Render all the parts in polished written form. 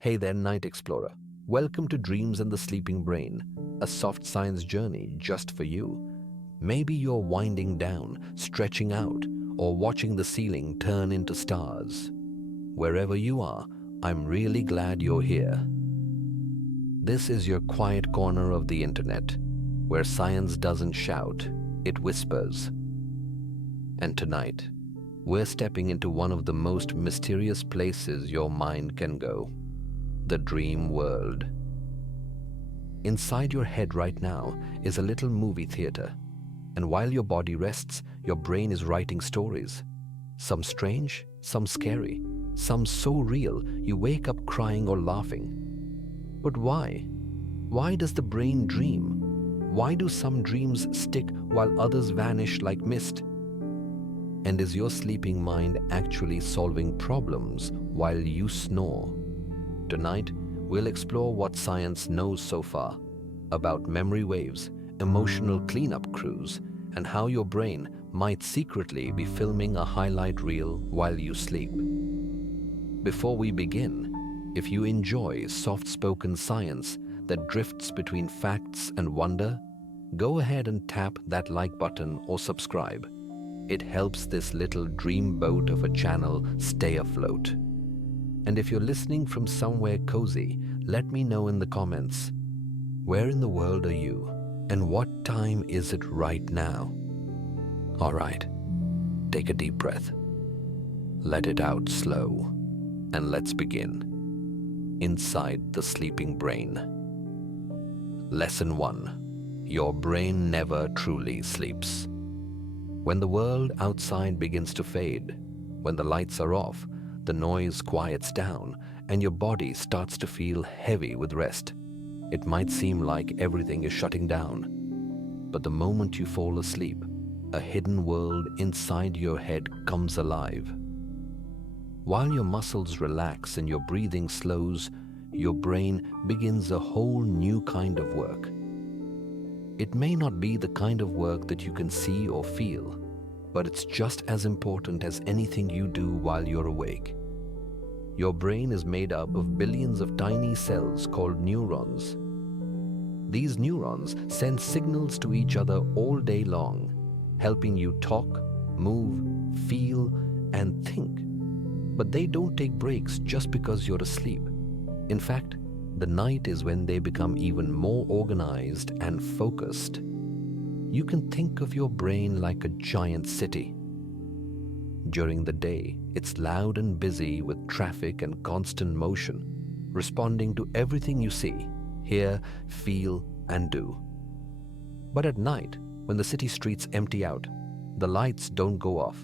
Hey there, Night Explorer. Welcome to Dreams and the Sleeping Brain, a soft science journey just for you. Maybe you're winding down, stretching out, or watching the ceiling turn into stars. Wherever you are, I'm really glad you're here. This is your quiet corner of the internet, where science doesn't shout, it whispers. And tonight, we're stepping into one of the most mysterious places your mind can go. The dream world. Inside your head right now is a little movie theater, and while your body rests, your brain is writing stories. Some strange, some scary, some so real you wake up crying or laughing. But why? Why does the brain dream? Why do some dreams stick while others vanish like mist? And is your sleeping mind actually solving problems while you snore? Tonight, we'll explore what science knows so far about memory waves, emotional cleanup crews, and how your brain might secretly be filming a highlight reel while you sleep. Before we begin, if you enjoy soft-spoken science that drifts between facts and wonder, go ahead and tap that like button or subscribe. It helps this little dream boat of a channel stay afloat. And if you're listening from somewhere cozy, let me know in the comments. Where in the world are you? And what time is it right now? Alright, take a deep breath. Let it out slow. And let's begin. Inside the sleeping brain. Lesson 1. Your brain never truly sleeps. When the world outside begins to fade, when the lights are off, the noise quiets down, and your body starts to feel heavy with rest. It might seem like everything is shutting down. But the moment you fall asleep, a hidden world inside your head comes alive. While your muscles relax and your breathing slows, your brain begins a whole new kind of work. It may not be the kind of work that you can see or feel, but it's just as important as anything you do while you're awake. Your brain is made up of billions of tiny cells called neurons. These neurons send signals to each other all day long, helping you talk, move, feel, and think. But they don't take breaks just because you're asleep. In fact, the night is when they become even more organized and focused. You can think of your brain like a giant city. During the day, it's loud and busy with traffic and constant motion, responding to everything you see, hear, feel, and do. But at night, when the city streets empty out, the lights don't go off.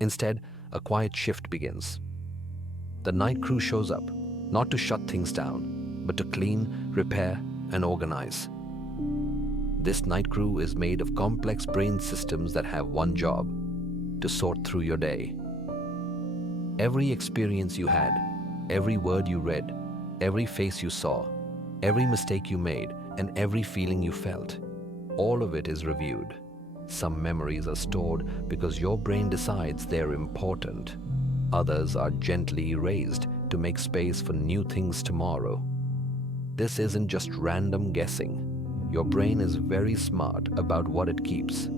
Instead, a quiet shift begins. The night crew shows up, not to shut things down, but to clean, repair, and organize. This night crew is made of complex brain systems that have one job: to sort through your day. Every experience you had, every word you read, every face you saw, every mistake you made, and every feeling you felt, all of it is reviewed. Some memories are stored because your brain decides they're important. Others are gently erased to make space for new things tomorrow. This isn't just random guessing. Your brain is very smart about what it keeps.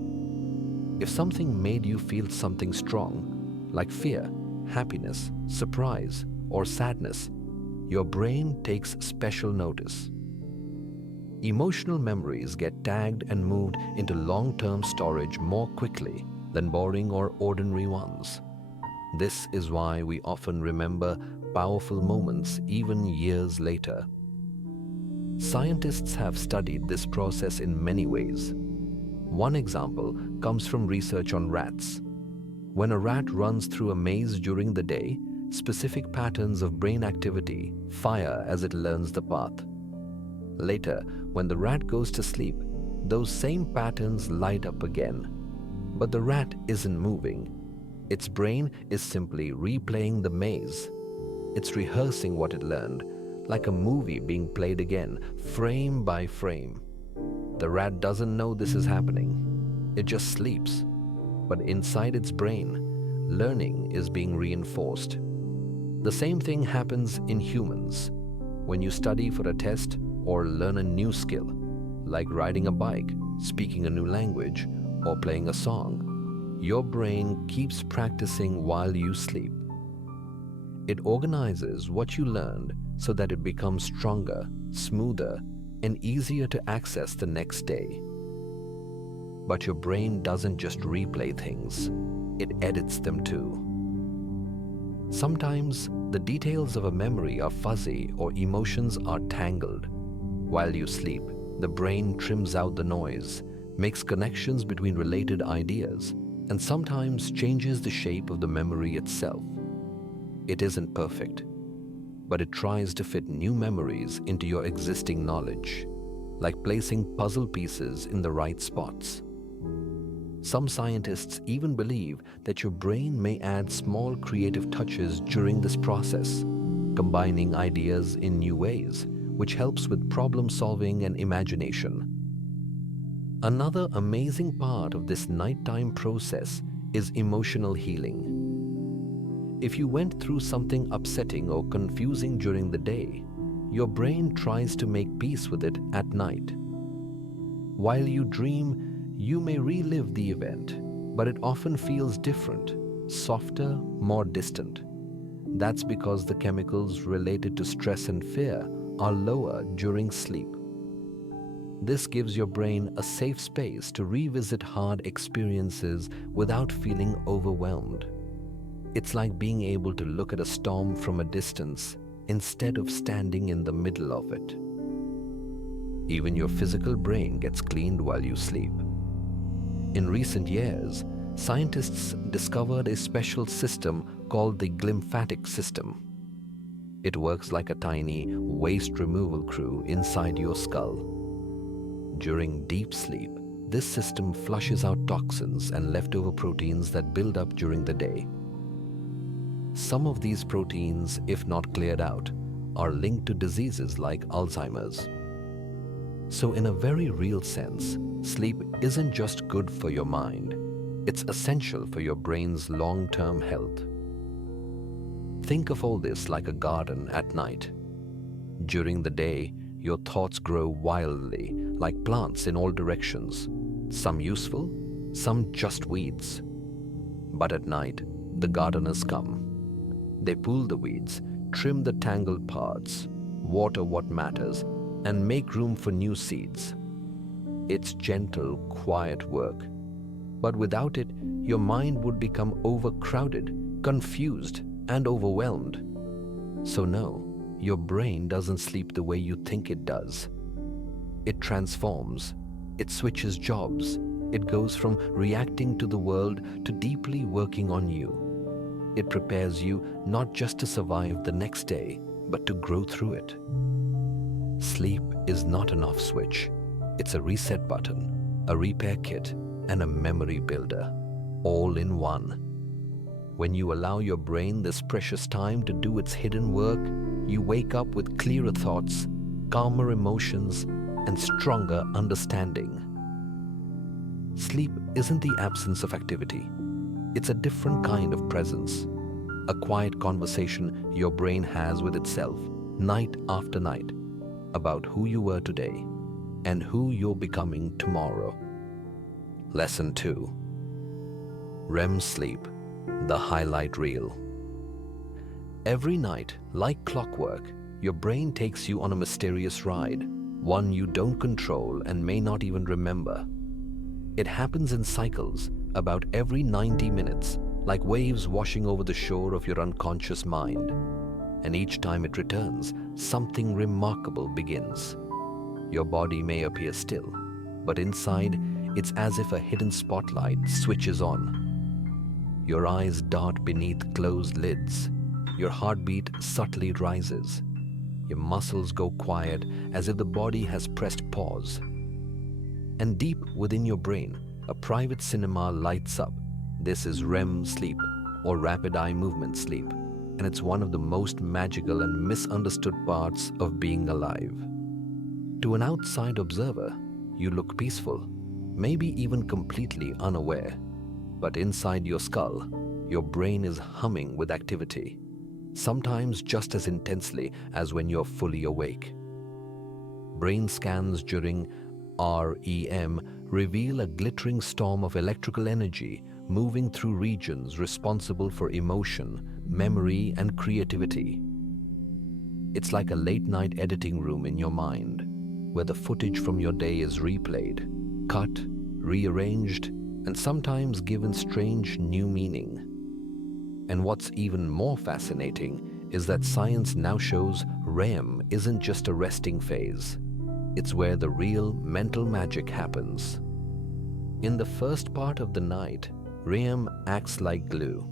If something made you feel something strong, like fear, happiness, surprise, or sadness, your brain takes special notice. Emotional memories get tagged and moved into long-term storage more quickly than boring or ordinary ones. This is why we often remember powerful moments even years later. Scientists have studied this process in many ways. One example comes from research on rats. When a rat runs through a maze during the day, specific patterns of brain activity fire as it learns the path. Later, when the rat goes to sleep, those same patterns light up again. But the rat isn't moving. Its brain is simply replaying the maze. It's rehearsing what it learned, like a movie being played again, frame by frame. The rat doesn't know this is happening. It just sleeps. But inside its brain, learning is being reinforced. The same thing happens in humans. When you study for a test or learn a new skill, like riding a bike, speaking a new language, or playing a song, your brain keeps practicing while you sleep. It organizes what you learned so that it becomes stronger, smoother, and easier to access the next day. But your brain doesn't just replay things, it edits them too. Sometimes the details of a memory are fuzzy or emotions are tangled. While you sleep, the brain trims out the noise, makes connections between related ideas, and sometimes changes the shape of the memory itself. It isn't perfect, but it tries to fit new memories into your existing knowledge, like placing puzzle pieces in the right spots. Some scientists even believe that your brain may add small creative touches during this process, combining ideas in new ways, which helps with problem solving and imagination. Another amazing part of this nighttime process is emotional healing. If you went through something upsetting or confusing during the day, your brain tries to make peace with it at night. While you dream, you may relive the event, but it often feels different, softer, more distant. That's because the chemicals related to stress and fear are lower during sleep. This gives your brain a safe space to revisit hard experiences without feeling overwhelmed. It's like being able to look at a storm from a distance instead of standing in the middle of it. Even your physical brain gets cleaned while you sleep. In recent years, scientists discovered a special system called the glymphatic system. It works like a tiny waste removal crew inside your skull. During deep sleep, this system flushes out toxins and leftover proteins that build up during the day. Some of these proteins, if not cleared out, are linked to diseases like Alzheimer's. So in a very real sense, sleep isn't just good for your mind, it's essential for your brain's long-term health. Think of all this like a garden at night. During the day, your thoughts grow wildly, like plants in all directions, some useful, some just weeds. But at night, the gardeners come. They pull the weeds, trim the tangled parts, water what matters, and make room for new seeds. It's gentle, quiet work. But without it, your mind would become overcrowded, confused, and overwhelmed. So no, your brain doesn't sleep the way you think it does. It transforms, it switches jobs, it goes from reacting to the world to deeply working on you. It prepares you not just to survive the next day, but to grow through it. Sleep is not an off switch. It's a reset button, a repair kit, and a memory builder, all in one. When you allow your brain this precious time to do its hidden work, you wake up with clearer thoughts, calmer emotions, and stronger understanding. Sleep isn't the absence of activity. It's a different kind of presence, a quiet conversation your brain has with itself, night after night, about who you were today and who you're becoming tomorrow. Lesson 2. REM sleep, the highlight reel. Every night, like clockwork, your brain takes you on a mysterious ride, one you don't control and may not even remember. It happens in cycles, about every 90 minutes, like waves washing over the shore of your unconscious mind. And each time it returns, something remarkable begins. Your body may appear still, but inside, it's as if a hidden spotlight switches on. Your eyes dart beneath closed lids. Your heartbeat subtly rises. Your muscles go quiet as if the body has pressed pause. And deep within your brain, a private cinema lights up. This is REM sleep, or rapid eye movement sleep, and it's one of the most magical and misunderstood parts of being alive. To an outside observer, you look peaceful, maybe even completely unaware. But inside your skull, your brain is humming with activity. sometimes just as intensely as when you're fully awake. Brain scans during REM reveal a glittering storm of electrical energy moving through regions responsible for emotion, memory, and creativity. It's like a late-night editing room in your mind, where the footage from your day is replayed, cut, rearranged, and sometimes given strange new meaning. And what's even more fascinating is that science now shows REM isn't just a resting phase. It's where the real mental magic happens. In the first part of the night, REM acts like glue.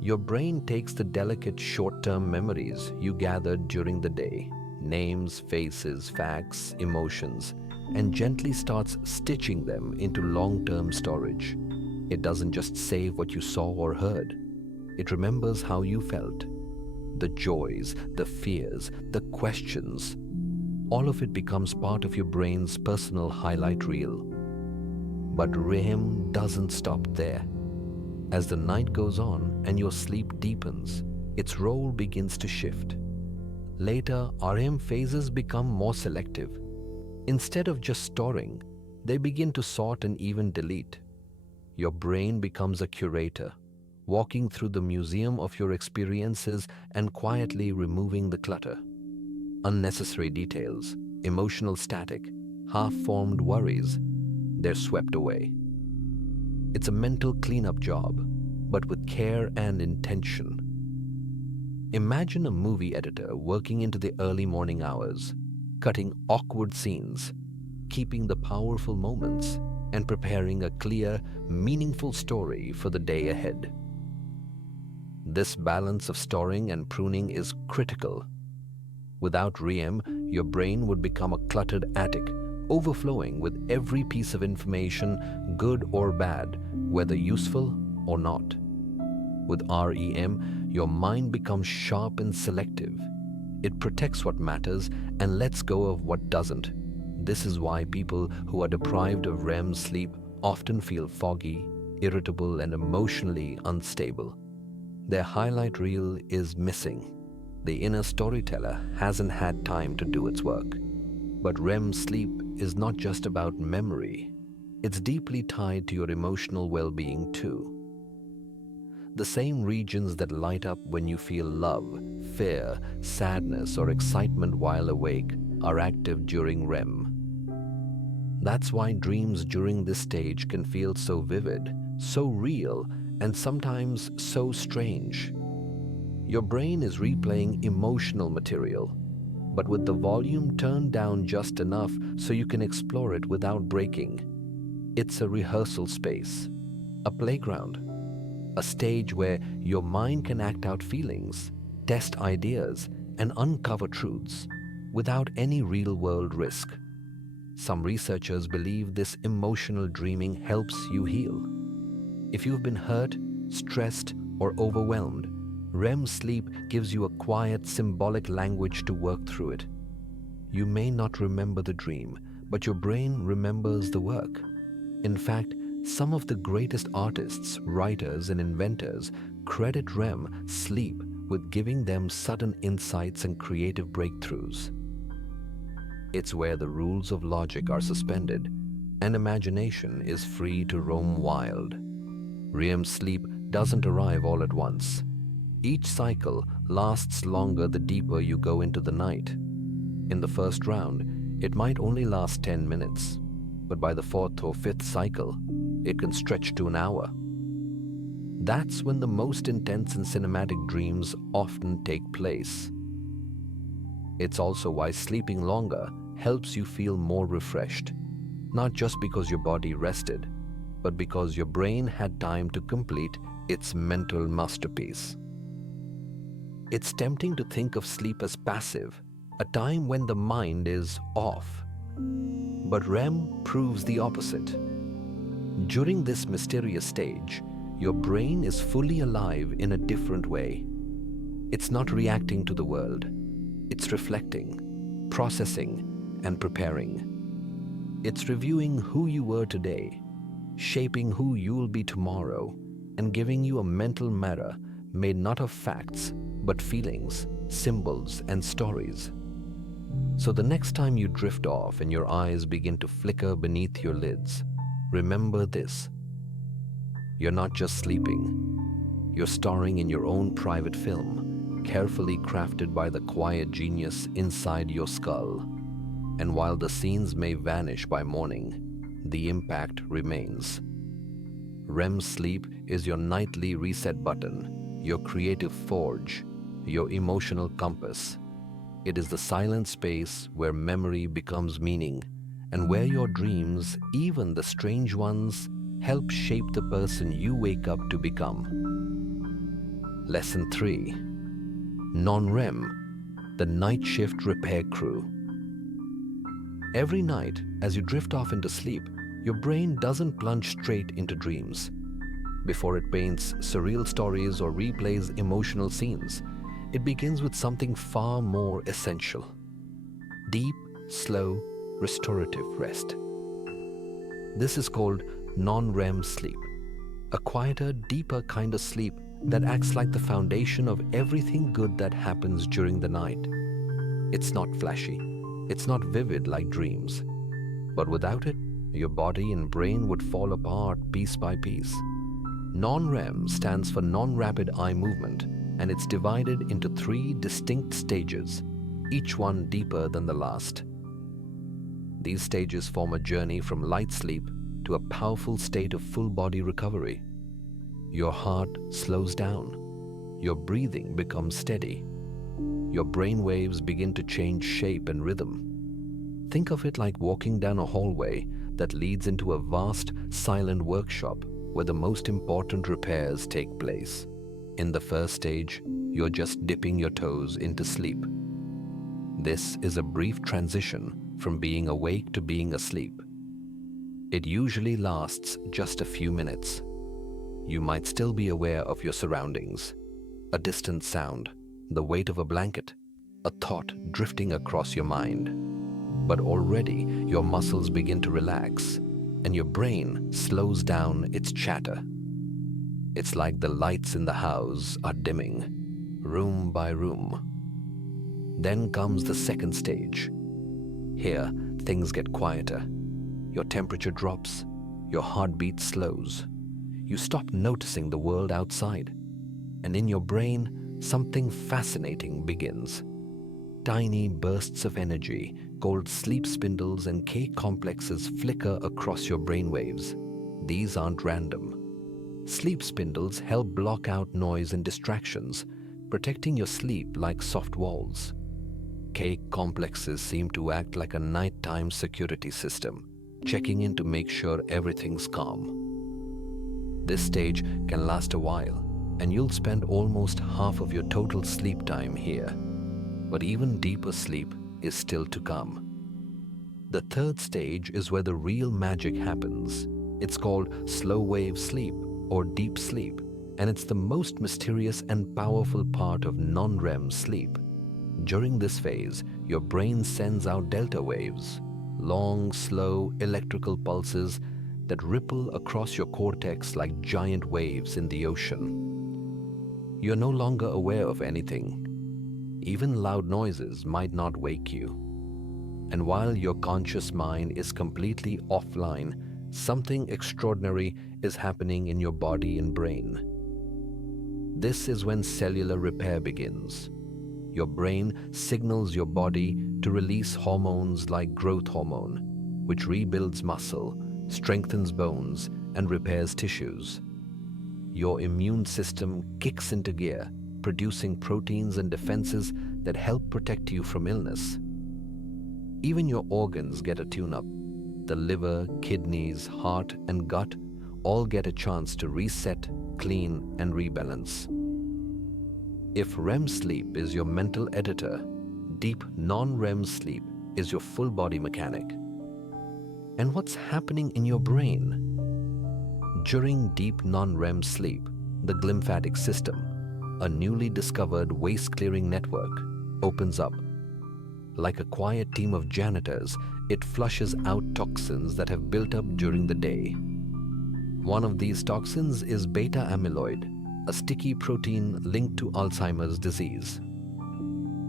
Your brain takes the delicate short-term memories you gathered during the day, names, faces, facts, emotions, and gently starts stitching them into long-term storage. It doesn't just save what you saw or heard. It remembers how you felt. The joys, the fears, the questions. All of it becomes part of your brain's personal highlight reel. But REM doesn't stop there. As the night goes on and your sleep deepens, its role begins to shift. Later, REM phases become more selective. Instead of just storing, they begin to sort and even delete. Your brain becomes a curator, walking through the museum of your experiences and quietly removing the clutter. Unnecessary details, emotional static, half-formed worries, they're swept away. It's a mental cleanup job, but with care and intention. Imagine a movie editor working into the early morning hours, cutting awkward scenes, keeping the powerful moments, and preparing a clear, meaningful story for the day ahead. This balance of storing and pruning is critical. Without REM, your brain would become a cluttered attic, overflowing with every piece of information, good or bad, whether useful or not. With REM, your mind becomes sharp and selective. It protects what matters and lets go of what doesn't. This is why people who are deprived of REM sleep often feel foggy, irritable, and emotionally unstable. Their highlight reel is missing. The inner storyteller hasn't had time to do its work. But REM sleep is not just about memory. It's deeply tied to your emotional well-being too. The same regions that light up when you feel love, fear, sadness, or excitement while awake are active during REM. That's why dreams during this stage can feel so vivid, so real, and sometimes so strange. Your brain is replaying emotional material, but with the volume turned down just enough so you can explore it without breaking. It's a rehearsal space, a playground, a stage where your mind can act out feelings, test ideas, and uncover truths without any real-world risk. Some researchers believe this emotional dreaming helps you heal. If you've been hurt, stressed, or overwhelmed, REM sleep gives you a quiet, symbolic language to work through it. You may not remember the dream, but your brain remembers the work. In fact, some of the greatest artists, writers, and inventors credit REM sleep with giving them sudden insights and creative breakthroughs. It's where the rules of logic are suspended and imagination is free to roam wild. REM sleep doesn't arrive all at once. Each cycle lasts longer the deeper you go into the night. In the first round, it might only last 10 minutes, but by the fourth or fifth cycle, it can stretch to an hour. That's when the most intense and cinematic dreams often take place. It's also why sleeping longer helps you feel more refreshed, not just because your body rested, but because your brain had time to complete its mental masterpiece. It's tempting to think of sleep as passive, a time when the mind is off. But REM proves the opposite. During this mysterious stage, your brain is fully alive in a different way. It's not reacting to the world. It's reflecting, processing, and preparing. It's reviewing who you were today, shaping who you'll be tomorrow, and giving you a mental mirror made not of facts, but feelings, symbols, and stories. So the next time you drift off and your eyes begin to flicker beneath your lids, remember this. You're not just sleeping. You're starring in your own private film, carefully crafted by the quiet genius inside your skull. And while the scenes may vanish by morning, the impact remains. REM sleep is your nightly reset button, your creative forge, your emotional compass. It is the silent space where memory becomes meaning, and where your dreams, even the strange ones, help shape the person you wake up to become. Lesson 3. Non-REM, the night shift repair crew. Every night, as you drift off into sleep, your brain doesn't plunge straight into dreams. Before it paints surreal stories or replays emotional scenes, it begins with something far more essential. Deep, slow, restorative rest. This is called non-REM sleep, a quieter, deeper kind of sleep that acts like the foundation of everything good that happens during the night. It's not flashy, it's not vivid like dreams, but without it, your body and brain would fall apart piece by piece. Non-REM stands for non-rapid eye movement, and it's divided into 3 distinct stages, each one deeper than the last. These stages form a journey from light sleep to a powerful state of full-body recovery. Your heart slows down, your breathing becomes steady, your brain waves begin to change shape and rhythm. Think of it like walking down a hallway that leads into a vast, silent workshop where the most important repairs take place. In the first stage, you're just dipping your toes into sleep. This is a brief transition from being awake to being asleep. It usually lasts just a few minutes. You might still be aware of your surroundings, a distant sound, the weight of a blanket, a thought drifting across your mind. But already your muscles begin to relax and your brain slows down its chatter. It's like the lights in the house are dimming, room by room. Then comes the second stage. Here, things get quieter. Your temperature drops, your heartbeat slows. You stop noticing the world outside, and in your brain, something fascinating begins. Tiny bursts of energy, called sleep spindles and K complexes, flicker across your brainwaves. These aren't random. Sleep spindles help block out noise and distractions, protecting your sleep like soft walls. K complexes seem to act like a nighttime security system, checking in to make sure everything's calm. This stage can last a while, and you'll spend almost half of your total sleep time here. But even deeper sleep is still to come. The third stage is where the real magic happens. It's called slow wave sleep or deep sleep, and it's the most mysterious and powerful part of non-REM sleep. During this phase, your brain sends out delta waves, long, slow electrical pulses that ripple across your cortex like giant waves in the ocean. You're no longer aware of anything. Even loud noises might not wake you. And while your conscious mind is completely offline, something extraordinary is happening in your body and brain. This is when cellular repair begins. Your brain signals your body to release hormones like growth hormone, which rebuilds muscle, strengthens bones, and repairs tissues. Your immune system kicks into gear, producing proteins and defenses that help protect you from illness. Even your organs get a tune-up. The liver, kidneys, heart, and gut all get a chance to reset, clean, and rebalance. If REM sleep is your mental editor, deep non-REM sleep is your full-body mechanic. And what's happening in your brain? During deep non-REM sleep, the glymphatic system, a newly discovered waste-clearing network, opens up. Like a quiet team of janitors, it flushes out toxins that have built up during the day. One of these toxins is beta amyloid, a sticky protein linked to Alzheimer's disease.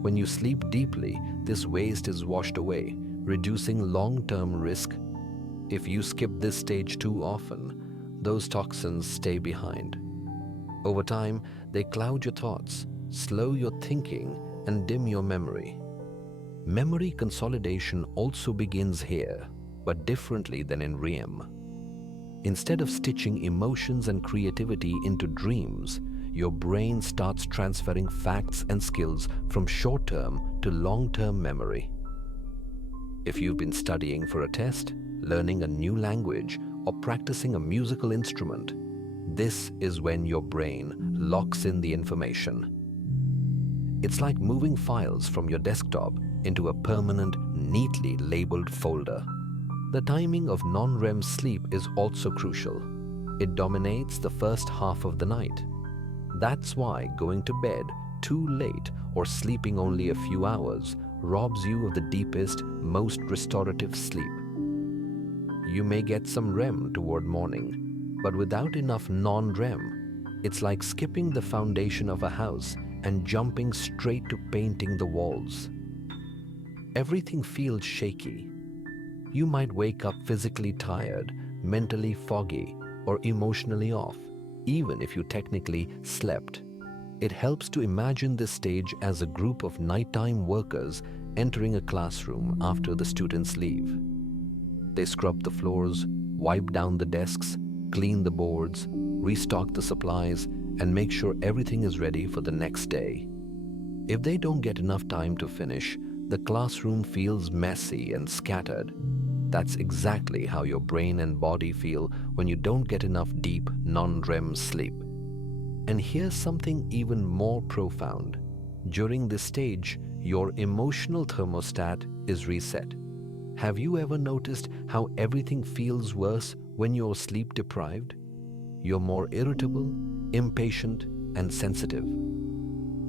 When you sleep deeply, this waste is washed away, reducing long-term risk. If you skip this stage too often, those toxins stay behind. Over time, they cloud your thoughts, slow your thinking, and dim your memory. Memory consolidation also begins here, but differently than in REM. Instead of stitching emotions and creativity into dreams, your brain starts transferring facts and skills from short-term to long-term memory. If you've been studying for a test, learning a new language, or practicing a musical instrument, this is when your brain locks in the information. It's like moving files from your desktop into a permanent, neatly labeled folder. The timing of non-REM sleep is also crucial. It dominates the first half of the night. That's why going to bed too late or sleeping only a few hours robs you of the deepest, most restorative sleep. You may get some REM toward morning, but without enough non-REM, it's like skipping the foundation of a house and jumping straight to painting the walls. Everything feels shaky. You might wake up physically tired, mentally foggy, or emotionally off, even if you technically slept. It helps to imagine this stage as a group of nighttime workers entering a classroom after the students leave. They scrub the floors, wipe down the desks, clean the boards, restock the supplies, and make sure everything is ready for the next day. If they don't get enough time to finish, the classroom feels messy and scattered. That's exactly how your brain and body feel when you don't get enough deep, non-REM sleep. And here's something even more profound. During this stage, your emotional thermostat is reset. Have you ever noticed how everything feels worse when you're sleep deprived? You're more irritable, impatient, and sensitive.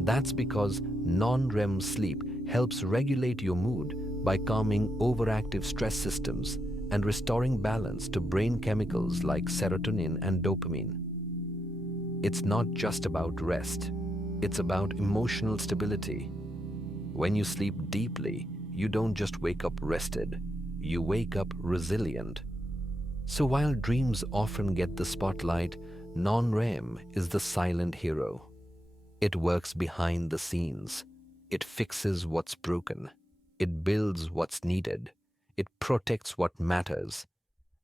That's because non-REM sleep helps regulate your mood by calming overactive stress systems and restoring balance to brain chemicals like serotonin and dopamine. It's not just about rest, it's about emotional stability. When you sleep deeply, you don't just wake up rested, you wake up resilient. So while dreams often get the spotlight, non-REM is the silent hero. It works behind the scenes. It fixes what's broken. It builds what's needed. It protects what matters.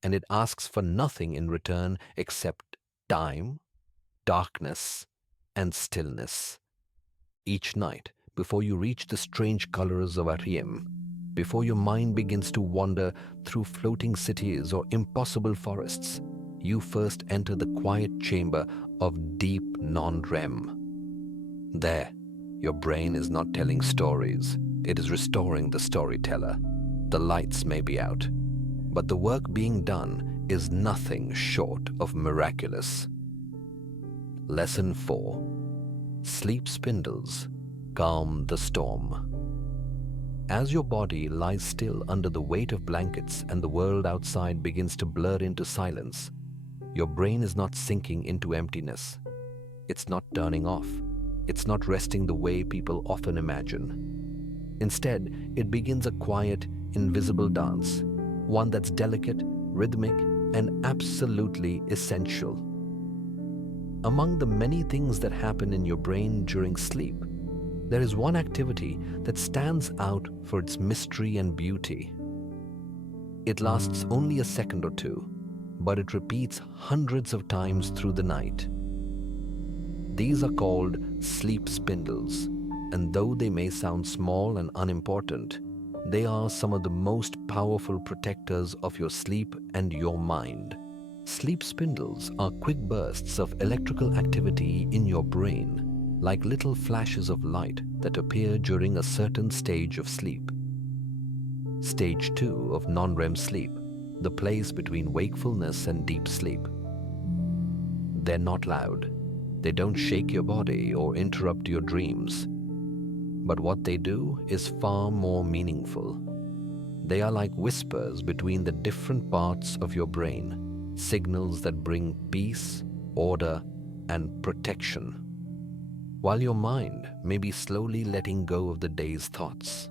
And it asks for nothing in return except time, darkness, and stillness. Each night, before you reach the strange colors of REM, before your mind begins to wander through floating cities or impossible forests, you first enter the quiet chamber of deep non-REM. There, your brain is not telling stories, it is restoring the storyteller. The lights may be out, but the work being done is nothing short of miraculous. Lesson 4. Sleep spindles calm the storm. As your body lies still under the weight of blankets and the world outside begins to blur into silence, your brain is not sinking into emptiness. It's not turning off. It's not resting the way people often imagine. Instead, it begins a quiet, invisible dance, one that's delicate, rhythmic, and absolutely essential. Among the many things that happen in your brain during sleep, there is one activity that stands out for its mystery and beauty. It lasts only a second or two, but it repeats hundreds of times through the night. These are called sleep spindles, and though they may sound small and unimportant, they are some of the most powerful protectors of your sleep and your mind. Sleep spindles are quick bursts of electrical activity in your brain, like little flashes of light that appear during a certain stage of sleep. Stage 2 of non-REM sleep, the place between wakefulness and deep sleep. They're not loud. They don't shake your body or interrupt your dreams. But what they do is far more meaningful. They are like whispers between the different parts of your brain, signals that bring peace, order, and protection. While your mind may be slowly letting go of the day's thoughts,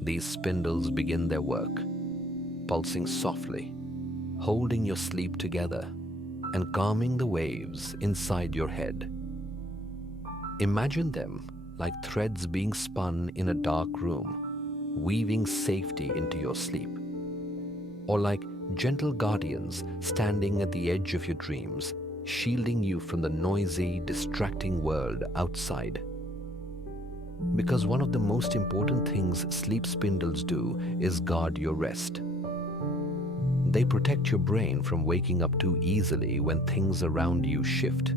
these spindles begin their work, pulsing softly, holding your sleep together and calming the waves inside your head. Imagine them like threads being spun in a dark room, weaving safety into your sleep, or like gentle guardians standing at the edge of your dreams, shielding you from the noisy, distracting world outside. Because one of the most important things sleep spindles do is guard your rest. They protect your brain from waking up too easily when things around you shift,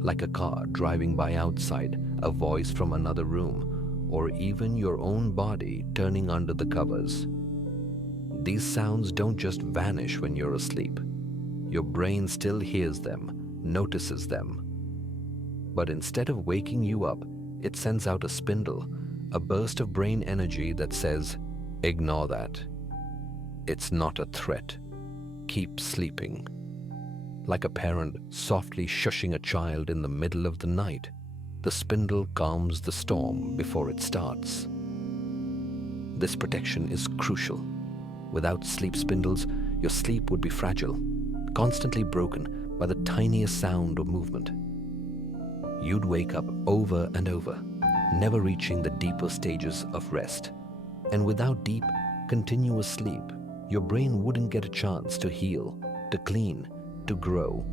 like a car driving by outside, a voice from another room, or even your own body turning under the covers. These sounds don't just vanish when you're asleep. Your brain still hears them, notices them. But instead of waking you up, it sends out a spindle, a burst of brain energy that says, "Ignore that. It's not a threat. Keep sleeping." Like a parent softly shushing a child in the middle of the night, the spindle calms the storm before it starts. This protection is crucial. Without sleep spindles, your sleep would be fragile, constantly broken by the tiniest sound or movement. You'd wake up over and over, never reaching the deeper stages of rest. And without deep, continuous sleep, your brain wouldn't get a chance to heal, to clean, to grow.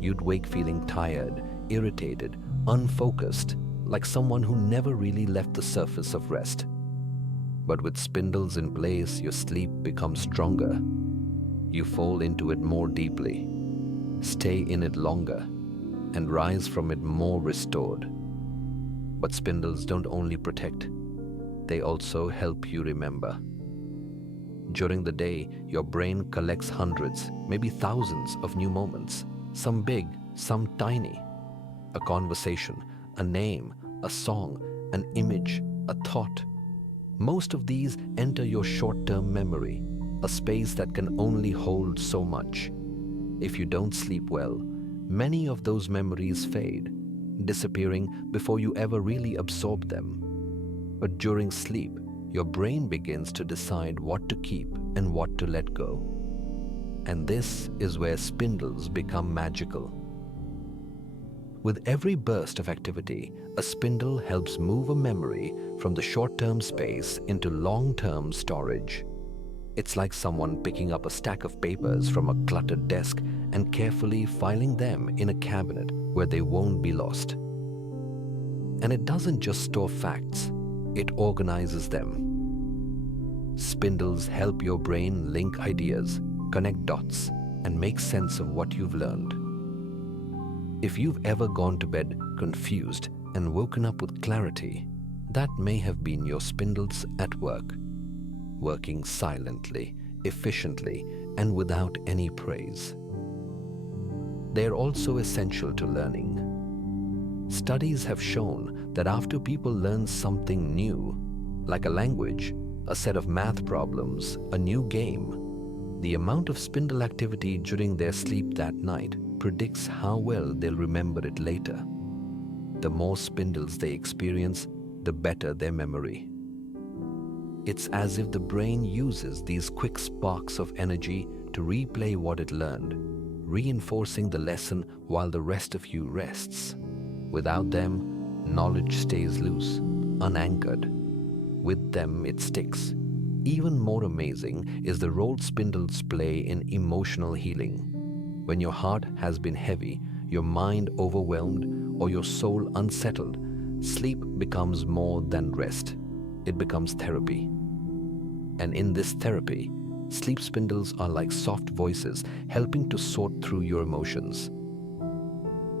You'd wake feeling tired, irritated, unfocused, like someone who never really left the surface of rest. But with spindles in place, your sleep becomes stronger. You fall into it more deeply, stay in it longer, and rise from it more restored. But spindles don't only protect, they also help you remember. During the day, your brain collects hundreds, maybe thousands of new moments, some big, some tiny. A conversation, a name, a song, an image, a thought. Most of these enter your short-term memory, a space that can only hold so much. If you don't sleep well, many of those memories fade, disappearing before you ever really absorb them. But during sleep, your brain begins to decide what to keep and what to let go. And this is where spindles become magical. With every burst of activity, a spindle helps move a memory from the short-term space into long-term storage. It's like someone picking up a stack of papers from a cluttered desk and carefully filing them in a cabinet where they won't be lost. And it doesn't just store facts, it organizes them. Spindles help your brain link ideas, connect dots, and make sense of what you've learned. If you've ever gone to bed confused and woken up with clarity, that may have been your spindles at work, working silently, efficiently, and without any praise. They are also essential to learning. Studies have shown that after people learn something new, like a language, a set of math problems, a new game, the amount of spindle activity during their sleep that night predicts how well they'll remember it later. The more spindles they experience, the better their memory. It's as if the brain uses these quick sparks of energy to replay what it learned, reinforcing the lesson while the rest of you rests. Without them, knowledge stays loose, unanchored. With them, it sticks. Even more amazing is the role spindles play in emotional healing. When your heart has been heavy, your mind overwhelmed, or your soul unsettled, sleep becomes more than rest. It becomes therapy. And in this therapy, sleep spindles are like soft voices helping to sort through your emotions.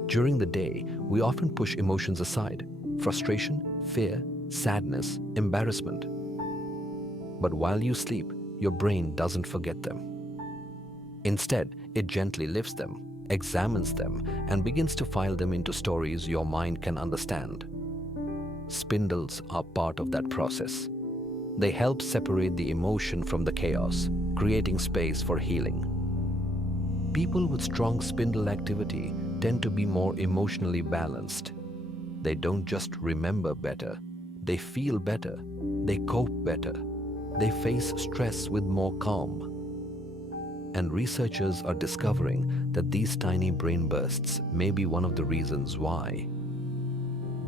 During the day, we often push emotions aside: frustration, fear, sadness, embarrassment. But while you sleep, your brain doesn't forget them. Instead, it gently lifts them, examines them, and begins to file them into stories your mind can understand. Spindles are part of that process. They help separate the emotion from the chaos, creating space for healing. People with strong spindle activity tend to be more emotionally balanced. They don't just remember better, they feel better, they cope better, they face stress with more calm. And researchers are discovering that these tiny brain bursts may be one of the reasons why.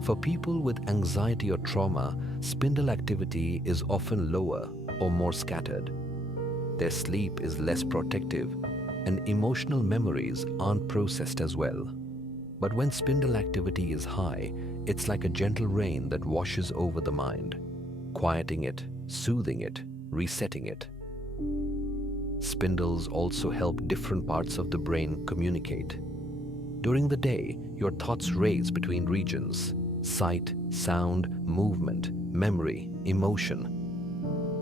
For people with anxiety or trauma, spindle activity is often lower or more scattered. Their sleep is less protective, and emotional memories aren't processed as well. But when spindle activity is high, it's like a gentle rain that washes over the mind, quieting it, soothing it, resetting it. Spindles also help different parts of the brain communicate. During the day, your thoughts race between regions: sight, sound, movement, memory, emotion.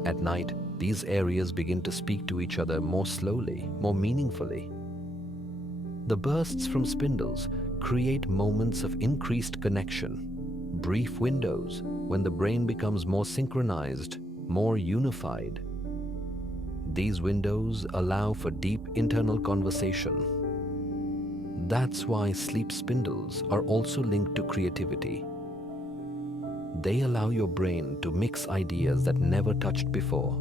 At night, these areas begin to speak to each other more slowly, more meaningfully. The bursts from spindles create moments of increased connection, brief windows when the brain becomes more synchronized, more unified. These windows allow for deep internal conversation. That's why sleep spindles are also linked to creativity. They allow your brain to mix ideas that never touched before,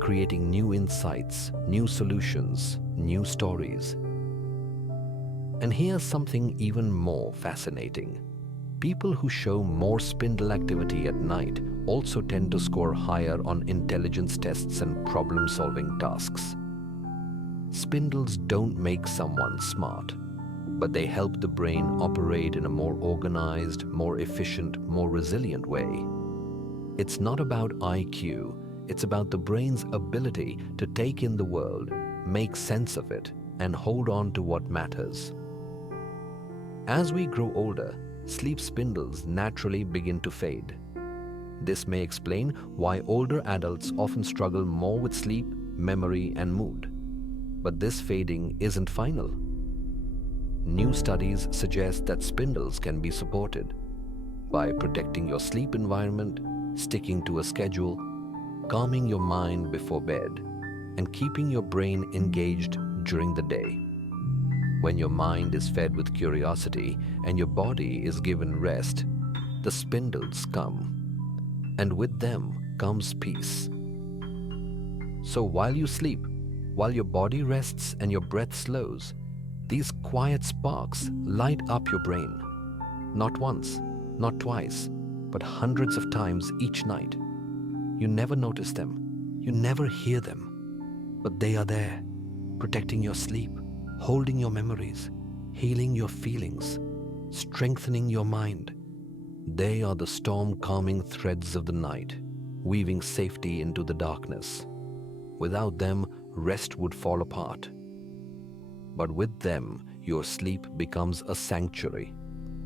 creating new insights, new solutions, new stories. And here's something even more fascinating. People who show more spindle activity at night also tend to score higher on intelligence tests and problem-solving tasks. Spindles don't make someone smart, but they help the brain operate in a more organized, more efficient, more resilient way. It's not about IQ, it's about the brain's ability to take in the world, make sense of it, and hold on to what matters. As we grow older, sleep spindles naturally begin to fade. This may explain why older adults often struggle more with sleep, memory, and mood. But this fading isn't final. New studies suggest that spindles can be supported by protecting your sleep environment, sticking to a schedule, calming your mind before bed, and keeping your brain engaged during the day. When your mind is fed with curiosity and your body is given rest, the spindles come, and with them comes peace. So while you sleep, while your body rests and your breath slows, these quiet sparks light up your brain. Not once, not twice, but hundreds of times each night. You never notice them, you never hear them, but they are there, protecting your sleep, holding your memories, healing your feelings, strengthening your mind. They are the storm-calming threads of the night, weaving safety into the darkness. Without them, rest would fall apart. But with them, your sleep becomes a sanctuary,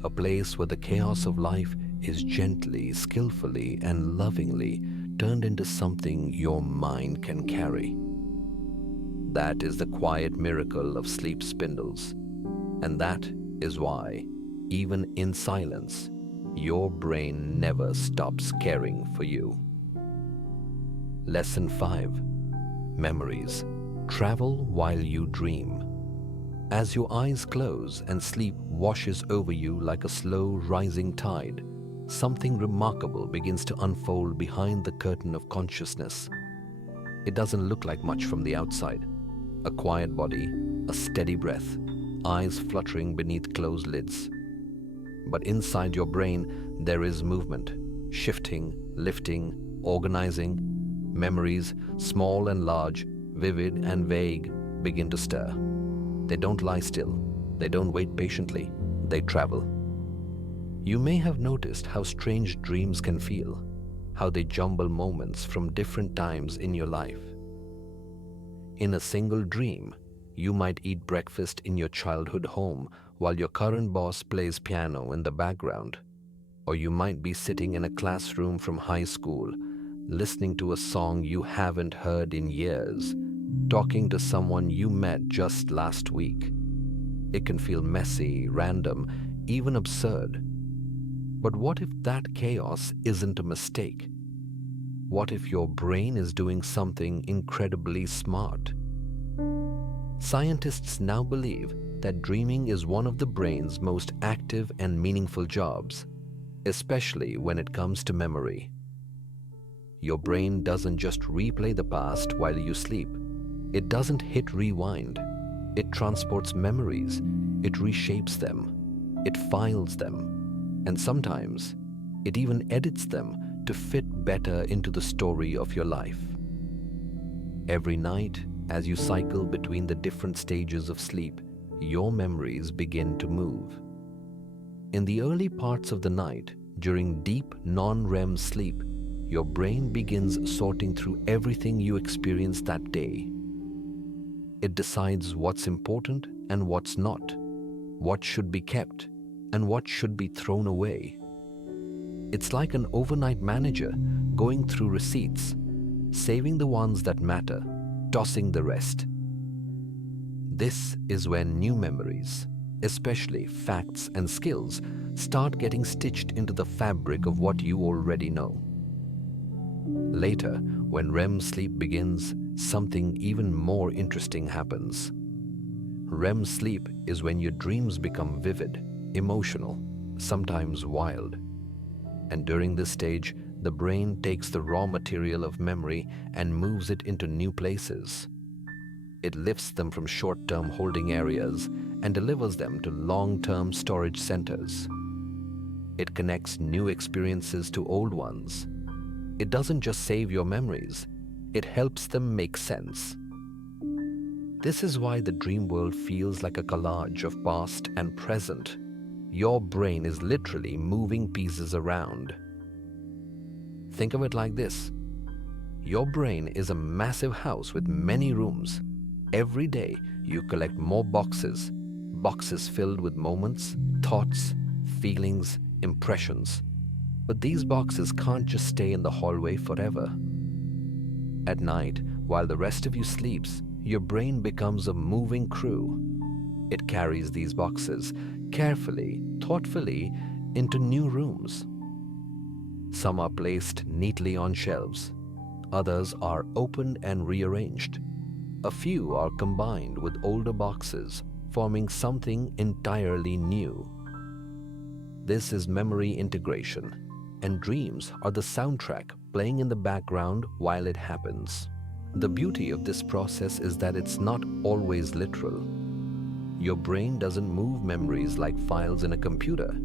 a place where the chaos of life is gently, skillfully, and lovingly turned into something your mind can carry. That is the quiet miracle of sleep spindles. And that is why, even in silence, your brain never stops caring for you. Lesson 5. Memories. Travel while you dream. As your eyes close and sleep washes over you like a slow rising tide, something remarkable begins to unfold behind the curtain of consciousness. It doesn't look like much from the outside. A quiet body, a steady breath, eyes fluttering beneath closed lids. But inside your brain, there is movement, shifting, lifting, organizing. Memories, small and large, vivid and vague, begin to stir. They don't lie still. They don't wait patiently. They travel. You may have noticed how strange dreams can feel, how they jumble moments from different times in your life. In a single dream, you might eat breakfast in your childhood home while your current boss plays piano in the background. Or you might be sitting in a classroom from high school, listening to a song you haven't heard in years, talking to someone you met just last week. It can feel messy, random, even absurd. But what if that chaos isn't a mistake? What if your brain is doing something incredibly smart? Scientists now believe that dreaming is one of the brain's most active and meaningful jobs, especially when it comes to memory. Your brain doesn't just replay the past while you sleep. It doesn't hit rewind. It transports memories. It reshapes them. It files them. And sometimes, it even edits them to fit better into the story of your life. Every night, as you cycle between the different stages of sleep, your memories begin to move. In the early parts of the night, during deep non-REM sleep, your brain begins sorting through everything you experienced that day. It decides what's important and what's not, what should be kept and what should be thrown away. It's like an overnight manager going through receipts, saving the ones that matter, tossing the rest. This is when new memories, especially facts and skills, start getting stitched into the fabric of what you already know. Later, when REM sleep begins, something even more interesting happens. REM sleep is when your dreams become vivid, emotional, sometimes wild. And during this stage, the brain takes the raw material of memory and moves it into new places. It lifts them from short-term holding areas and delivers them to long-term storage centers. It connects new experiences to old ones. It doesn't just save your memories, it helps them make sense. This is why the dream world feels like a collage of past and present. Your brain is literally moving pieces around. Think of it like this. Your brain is a massive house with many rooms. Every day, you collect more boxes filled with moments, thoughts, feelings, impressions. But these boxes can't just stay in the hallway forever. At night, while the rest of you sleeps, your brain becomes a moving crew. It carries these boxes carefully, thoughtfully, into new rooms. Some are placed neatly on shelves. Others are opened and rearranged. A few are combined with older boxes, forming something entirely new. This is memory integration, and dreams are the soundtrack playing in the background while it happens. The beauty of this process is that it's not always literal. Your brain doesn't move memories like files in a computer.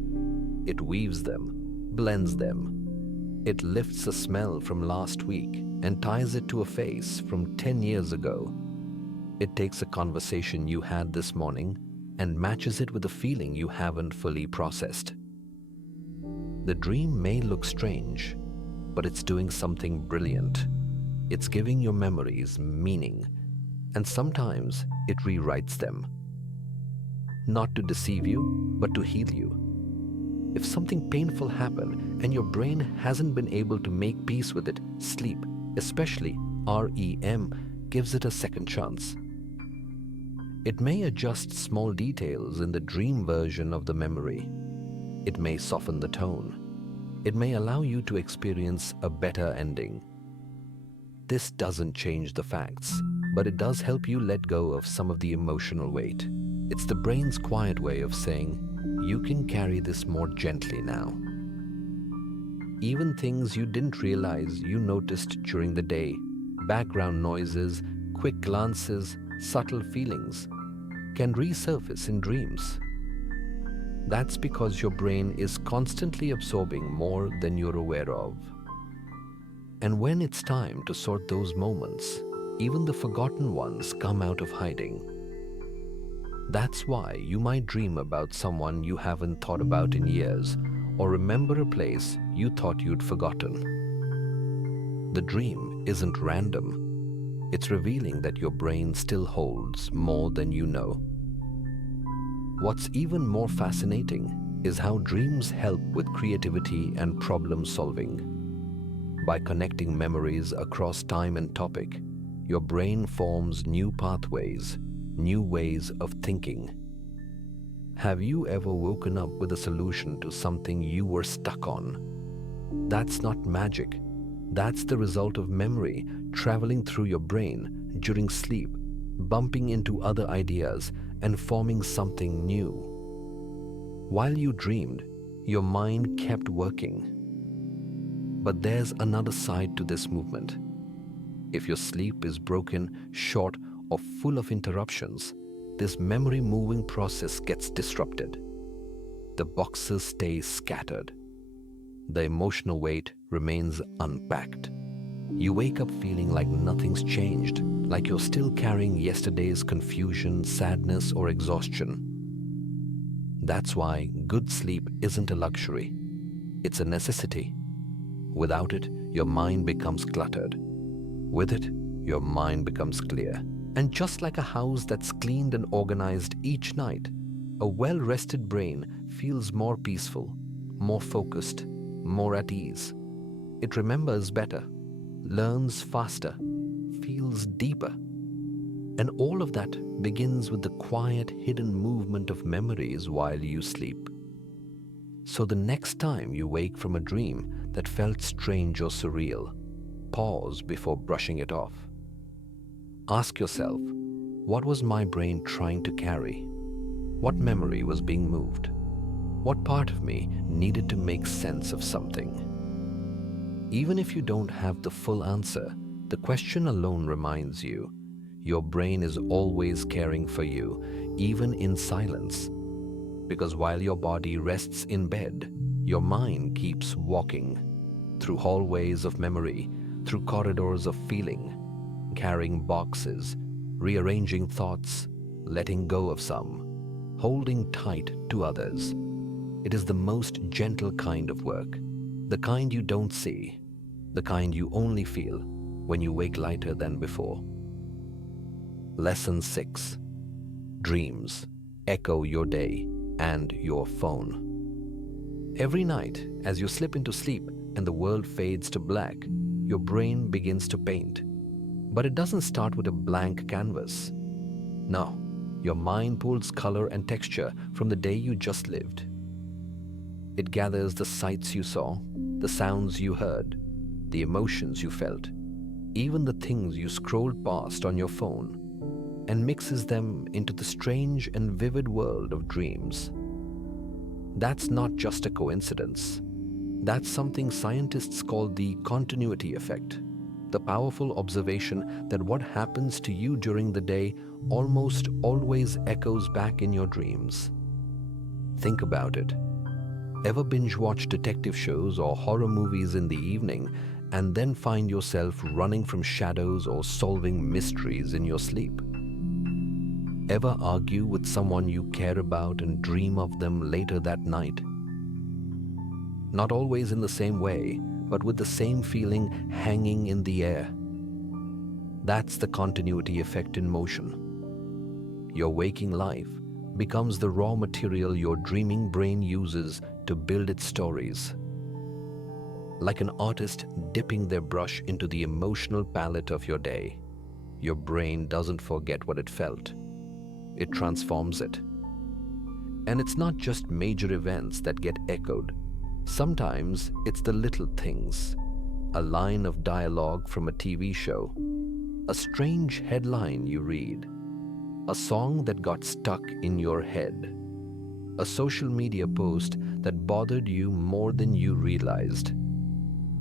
It weaves them, blends them. It lifts a smell from last week and ties it to a face from 10 years ago. It takes a conversation you had this morning and matches it with a feeling you haven't fully processed. The dream may look strange, but it's doing something brilliant. It's giving your memories meaning, and sometimes it rewrites them. Not to deceive you, but to heal you. If something painful happened and your brain hasn't been able to make peace with it, sleep, especially REM, gives it a second chance. It may adjust small details in the dream version of the memory. It may soften the tone. It may allow you to experience a better ending. This doesn't change the facts, but it does help you let go of some of the emotional weight. It's the brain's quiet way of saying, you can carry this more gently now. Even things you didn't realize you noticed during the day, background noises, quick glances, subtle feelings, can resurface in dreams. That's because your brain is constantly absorbing more than you're aware of. And when it's time to sort those moments, even the forgotten ones come out of hiding. That's why you might dream about someone you haven't thought about in years, or remember a place you thought you'd forgotten. The dream isn't random. It's revealing that your brain still holds more than you know. What's even more fascinating is how dreams help with creativity and problem solving. By connecting memories across time and topic, your brain forms new pathways, new ways of thinking. Have you ever woken up with a solution to something you were stuck on? That's not magic. That's the result of memory traveling through your brain during sleep, bumping into other ideas and forming something new. While you dreamed, your mind kept working. But there's another side to this movement. If your sleep is broken, short, or full of interruptions, this memory moving process gets disrupted. The boxes stay scattered. The emotional weight remains unpacked. You wake up feeling like nothing's changed, like you're still carrying yesterday's confusion, sadness, or exhaustion. That's why good sleep isn't a luxury. It's a necessity. Without it, your mind becomes cluttered. With it, your mind becomes clear. And just like a house that's cleaned and organized each night, a well-rested brain feels more peaceful, more focused, more at ease. It remembers better, learns faster, feels deeper. And all of that begins with the quiet, hidden movement of memories while you sleep. So the next time you wake from a dream that felt strange or surreal, pause before brushing it off. Ask yourself, what was my brain trying to carry? What memory was being moved? What part of me needed to make sense of something? Even if you don't have the full answer, the question alone reminds you, your brain is always caring for you, even in silence. Because while your body rests in bed, your mind keeps walking through hallways of memory, through corridors of feeling, carrying boxes, rearranging thoughts, letting go of some, holding tight to others. It is the most gentle kind of work, the kind you don't see, the kind you only feel when you wake lighter than before. Lesson 6. Dreams echo your day and your phone. Every night, as you slip into sleep and the world fades to black, your brain begins to paint. But it doesn't start with a blank canvas. No, your mind pulls color and texture from the day you just lived. It gathers the sights you saw, the sounds you heard, the emotions you felt, even the things you scrolled past on your phone, and mixes them into the strange and vivid world of dreams. That's not just a coincidence. That's something scientists call the continuity effect, the powerful observation that what happens to you during the day almost always echoes back in your dreams. Think about it. Ever binge-watch detective shows or horror movies in the evening and then find yourself running from shadows or solving mysteries in your sleep? Ever argue with someone you care about and dream of them later that night? Not always in the same way, but with the same feeling hanging in the air. That's the continuity effect in motion. Your waking life becomes the raw material your dreaming brain uses to build its stories. Like an artist dipping their brush into the emotional palette of your day, your brain doesn't forget what it felt. It transforms it. And it's not just major events that get echoed. Sometimes it's the little things. A line of dialogue from a TV show, a strange headline you read, a song that got stuck in your head, a social media post that bothered you more than you realized.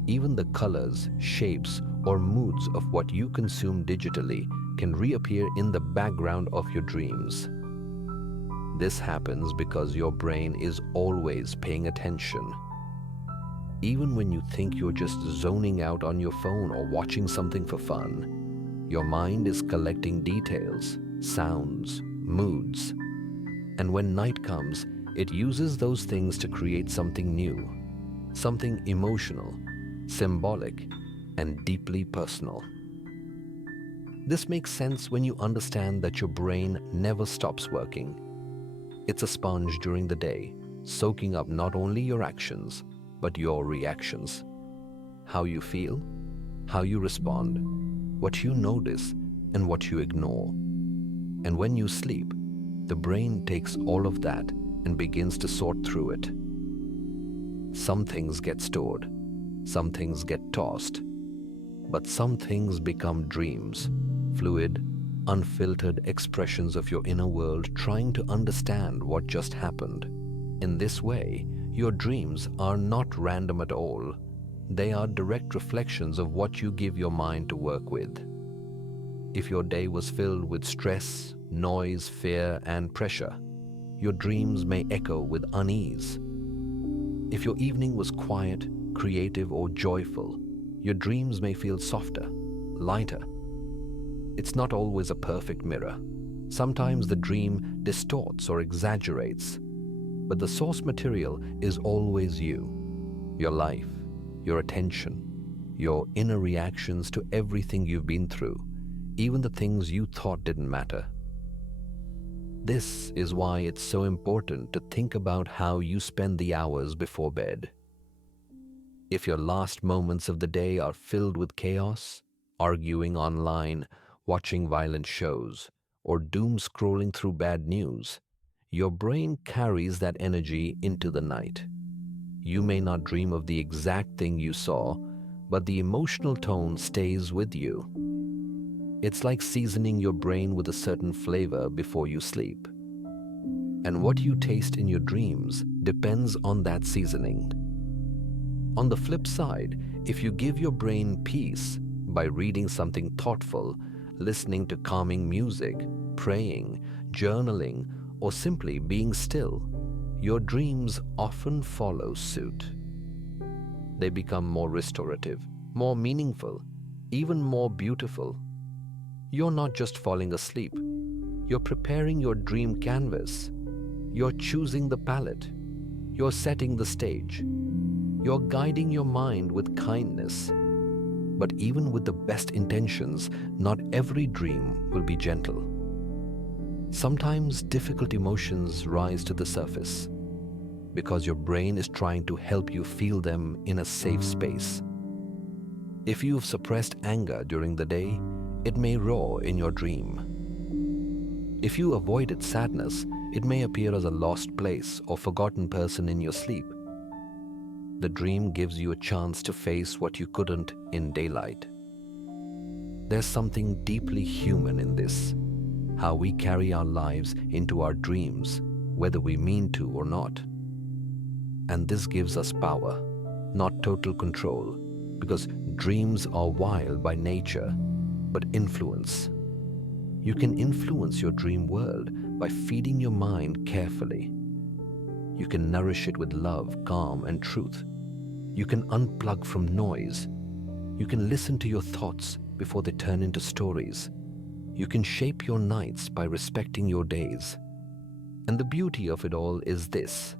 Even the colors, shapes, or moods of what you consume digitally can reappear in the background of your dreams. This happens because your brain is always paying attention. Even when you think you're just zoning out on your phone or watching something for fun, your mind is collecting details, sounds, moods. And when night comes, it uses those things to create something new, something emotional, symbolic, and deeply personal. This makes sense when you understand that your brain never stops working. It's a sponge during the day, soaking up not only your actions, but your reactions. How you feel, how you respond, what you notice, and what you ignore. And when you sleep, the brain takes all of that and begins to sort through it. Some things get stored, some things get tossed, but some things become dreams, fluid, unfiltered expressions of your inner world trying to understand what just happened. In this way, your dreams are not random at all. They are direct reflections of what you give your mind to work with. If your day was filled with stress, noise, fear, and pressure, your dreams may echo with unease. If your evening was quiet, creative, or joyful, your dreams may feel softer, lighter. It's not always a perfect mirror. Sometimes the dream distorts or exaggerates, but the source material is always you, your life, your attention, your inner reactions to everything you've been through, even the things you thought didn't matter. This is why it's so important to think about how you spend the hours before bed. If your last moments of the day are filled with chaos, arguing online, watching violent shows, or doom scrolling through bad news, your brain carries that energy into the night. You may not dream of the exact thing you saw, but the emotional tone stays with you. It's like seasoning your brain with a certain flavor before you sleep. And what you taste in your dreams depends on that seasoning. On the flip side, if you give your brain peace by reading something thoughtful, listening to calming music, praying, journaling, or simply being still, your dreams often follow suit. They become more restorative, more meaningful, even more beautiful. You're not just falling asleep. You're preparing your dream canvas. You're choosing the palette. You're setting the stage. You're guiding your mind with kindness. But even with the best intentions, not every dream will be gentle. Sometimes difficult emotions rise to the surface because your brain is trying to help you feel them in a safe space. If you've suppressed anger during the day, it may roar in your dream. If you avoided sadness, it may appear as a lost place or forgotten person in your sleep. The dream gives you a chance to face what you couldn't in daylight. There's something deeply human in this, how we carry our lives into our dreams, whether we mean to or not. And this gives us power, not total control, because dreams are wild by nature, but influence. You can influence your dream world by feeding your mind carefully. You can nourish it with love, calm, and truth. You can unplug from noise. You can listen to your thoughts before they turn into stories. You can shape your nights by respecting your days. And the beauty of it all is this: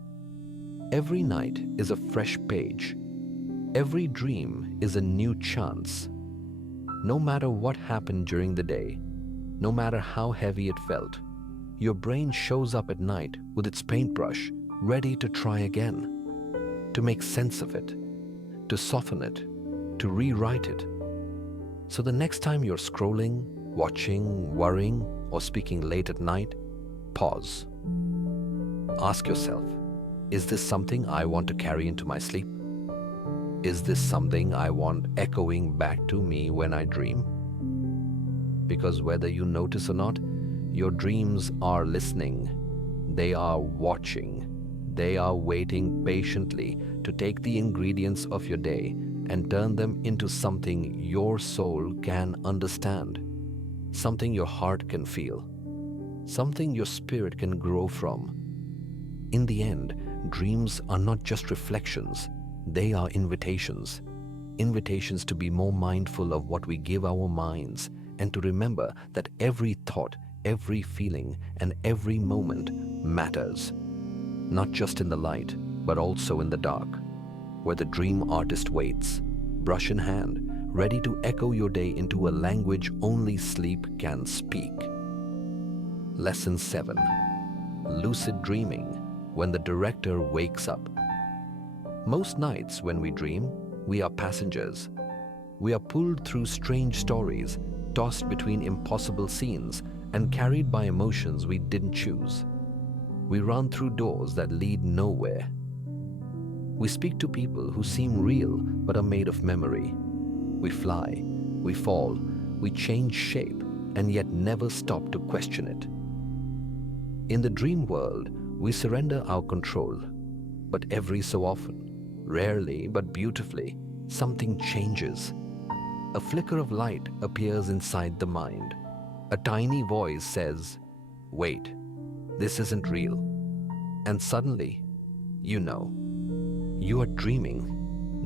every night is a fresh page. Every dream is a new chance. No matter what happened during the day, no matter how heavy it felt, your brain shows up at night with its paintbrush, ready to try again, to make sense of it, to soften it, to rewrite it. So the next time you're scrolling, watching, worrying, or speaking late at night, pause. Ask yourself, is this something I want to carry into my sleep? Is this something I want echoing back to me when I dream? Because whether you notice or not, your dreams are listening. They are watching. They are waiting patiently to take the ingredients of your day and turn them into something your soul can understand, something your heart can feel, something your spirit can grow from. In the end, dreams are not just reflections, they are invitations. Invitations to be more mindful of what we give our minds and to remember that every thought, every feeling, and every moment matters. Not just in the light, but also in the dark, where the dream artist waits, brush in hand, ready to echo your day into a language only sleep can speak. Lesson 7. Lucid dreaming, when the director wakes up. Most nights when we dream, we are passengers. We are pulled through strange stories, tossed between impossible scenes, and carried by emotions we didn't choose. We run through doors that lead nowhere. We speak to people who seem real but are made of memory. We fly, we fall, we change shape, and yet never stop to question it. In the dream world, we surrender our control, but every so often, rarely but beautifully, something changes. A flicker of light appears inside the mind. A tiny voice says, "Wait, this isn't real." And suddenly, you know, you are dreaming.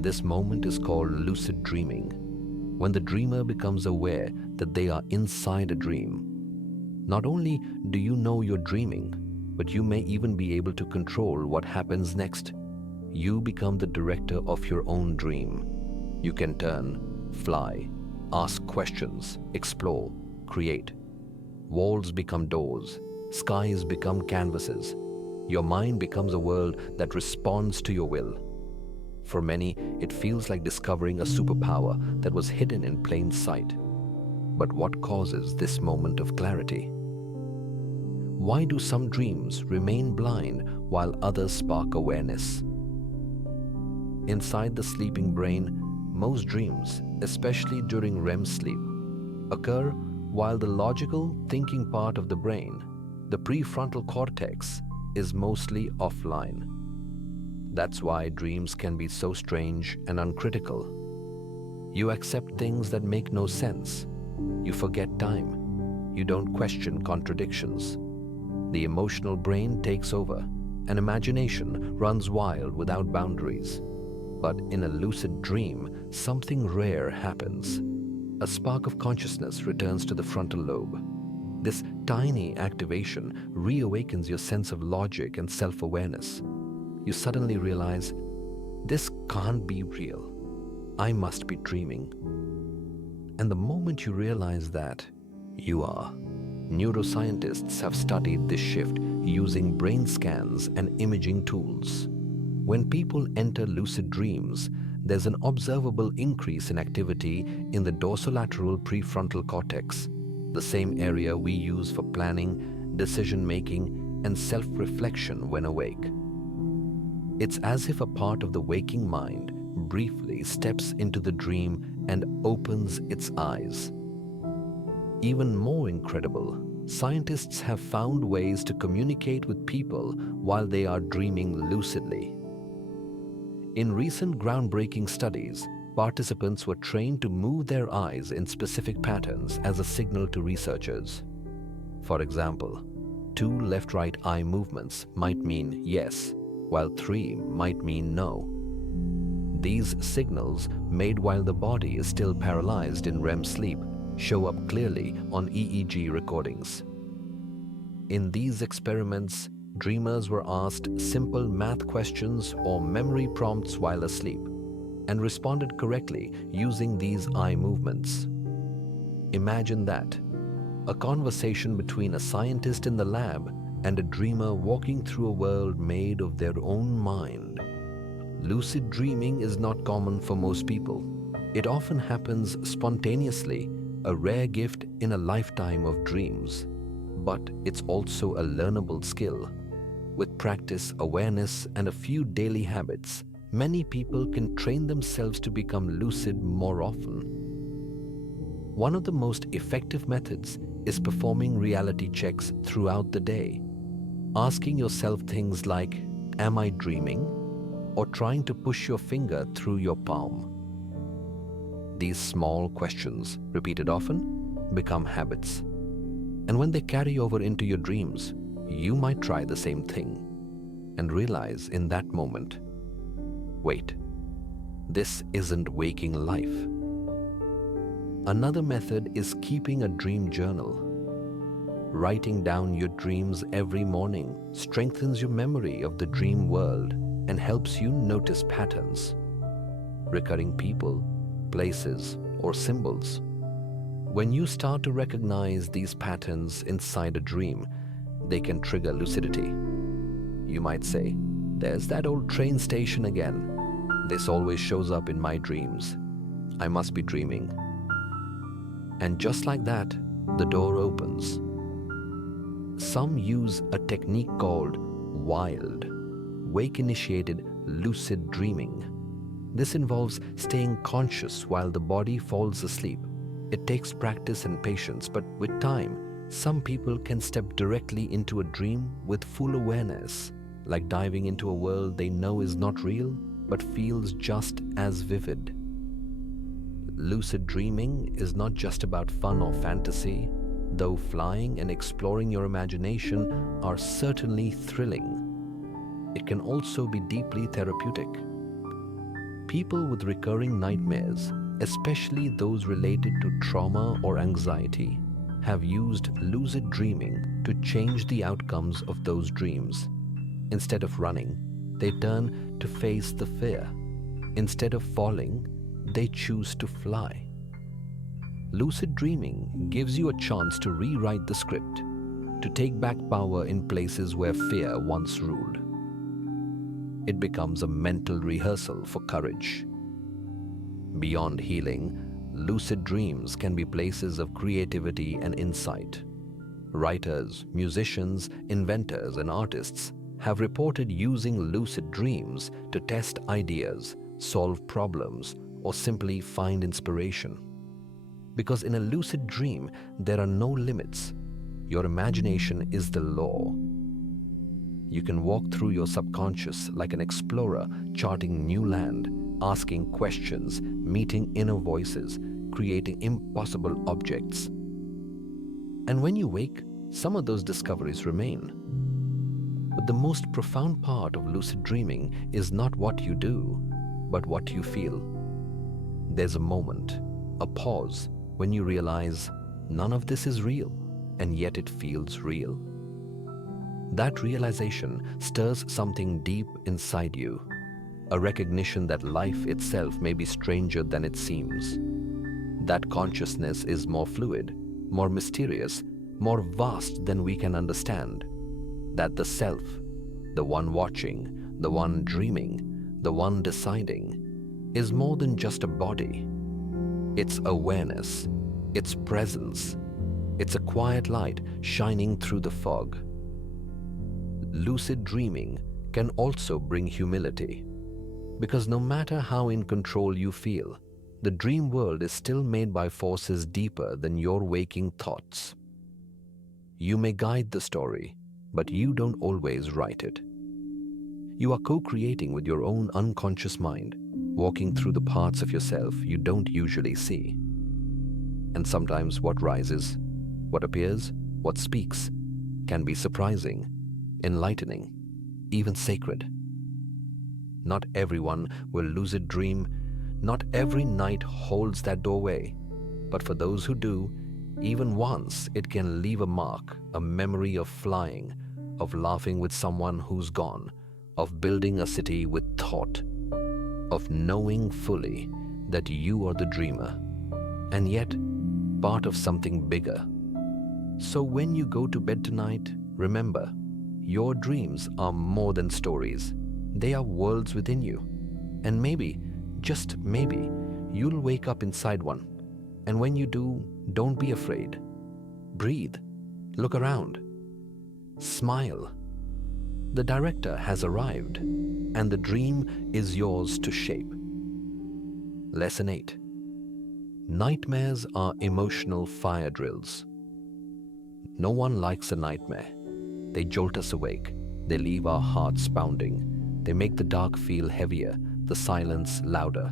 This moment is called lucid dreaming, when the dreamer becomes aware that they are inside a dream. Not only do you know you're dreaming, but you may even be able to control what happens next. You become the director of your own dream. You can turn, fly, ask questions, explore, create. Walls become doors, skies become canvases. Your mind becomes a world that responds to your will. For many, it feels like discovering a superpower that was hidden in plain sight. But what causes this moment of clarity? Why do some dreams remain blind while others spark awareness? Inside the sleeping brain, most dreams, especially during REM sleep, occur while the logical thinking part of the brain, the prefrontal cortex, is mostly offline. That's why dreams can be so strange and uncritical. You accept things that make no sense. You forget time. You don't question contradictions. The emotional brain takes over, and imagination runs wild without boundaries. But in a lucid dream, something rare happens. A spark of consciousness returns to the frontal lobe. This tiny activation reawakens your sense of logic and self-awareness. You suddenly realize, this can't be real. I must be dreaming. And the moment you realize that, you are. Neuroscientists have studied this shift using brain scans and imaging tools. When people enter lucid dreams, there's an observable increase in activity in the dorsolateral prefrontal cortex, the same area we use for planning, decision-making, and self-reflection when awake. It's as if a part of the waking mind briefly steps into the dream and opens its eyes. Even more incredible, scientists have found ways to communicate with people while they are dreaming lucidly. In recent groundbreaking studies, participants were trained to move their eyes in specific patterns as a signal to researchers. For example, 2 left-right eye movements might mean yes, while 3 might mean no. These signals, made while the body is still paralyzed in REM sleep, show up clearly on EEG recordings. In these experiments, dreamers were asked simple math questions or memory prompts while asleep, and responded correctly using these eye movements. Imagine that, a conversation between a scientist in the lab and a dreamer walking through a world made of their own mind. Lucid dreaming is not common for most people. It often happens spontaneously, a rare gift in a lifetime of dreams. But it's also a learnable skill. With practice, awareness, and a few daily habits, many people can train themselves to become lucid more often. One of the most effective methods is performing reality checks throughout the day. Asking yourself things like, "Am I dreaming?" or trying to push your finger through your palm. These small questions, repeated often, become habits. And when they carry over into your dreams, you might try the same thing and realize in that moment, wait, this isn't waking life. Another method is keeping a dream journal. Writing down your dreams every morning strengthens your memory of the dream world and helps you notice patterns, recurring people, places, or symbols. When you start to recognize these patterns inside a dream, they can trigger lucidity. You might say, "There's that old train station again. This always shows up in my dreams. I must be dreaming." And just like that, the door opens. Some use a technique called wild, wake-initiated lucid dreaming. This involves staying conscious while the body falls asleep, It takes practice and patience, but with time, some people can step directly into a dream with full awareness, like diving into a world they know is not real, but feels just as vivid. Lucid dreaming is not just about fun or fantasy, though flying and exploring your imagination are certainly thrilling. It can also be deeply therapeutic. People with recurring nightmares, especially those related to trauma or anxiety, have used lucid dreaming to change the outcomes of those dreams. Instead of running, they turn to face the fear. Instead of falling, they choose to fly. Lucid dreaming gives you a chance to rewrite the script, to take back power in places where fear once ruled. It becomes a mental rehearsal for courage. Beyond healing, lucid dreams can be places of creativity and insight. Writers, musicians, inventors, and artists have reported using lucid dreams to test ideas, solve problems, or simply find inspiration. Because in a lucid dream, there are no limits. Your imagination is the law. You can walk through your subconscious like an explorer, charting new land, asking questions, meeting inner voices, creating impossible objects. And when you wake, some of those discoveries remain. But the most profound part of lucid dreaming is not what you do, but what you feel. There's a moment, a pause, when you realize none of this is real, and yet it feels real. That realization stirs something deep inside you, a recognition that life itself may be stranger than it seems. That consciousness is more fluid, more mysterious, more vast than we can understand. That the self, the one watching, the one dreaming, the one deciding, is more than just a body. It's awareness, it's presence, it's a quiet light shining through the fog. Lucid dreaming can also bring humility, because no matter how in control you feel, the dream world is still made by forces deeper than your waking thoughts. You may guide the story, but you don't always write it. You are co-creating with your own unconscious mind, walking through the parts of yourself you don't usually see. And sometimes what rises, what appears, what speaks, can be surprising, enlightening, even sacred. Not everyone will lucid dream. Not every night holds that doorway. But for those who do, even once, it can leave a mark, a memory of flying, of laughing with someone who's gone, of building a city with thought, of knowing fully that you are the dreamer, and yet part of something bigger. So when you go to bed tonight, remember, your dreams are more than stories. They are worlds within you. And maybe, just maybe, you'll wake up inside one. And when you do, don't be afraid. Breathe. Look around. Smile. The director has arrived, and the dream is yours to shape. Lesson 8. Nightmares are emotional fire drills. No one likes a nightmare. They jolt us awake. They leave our hearts pounding. They make the dark feel heavier, the silence louder.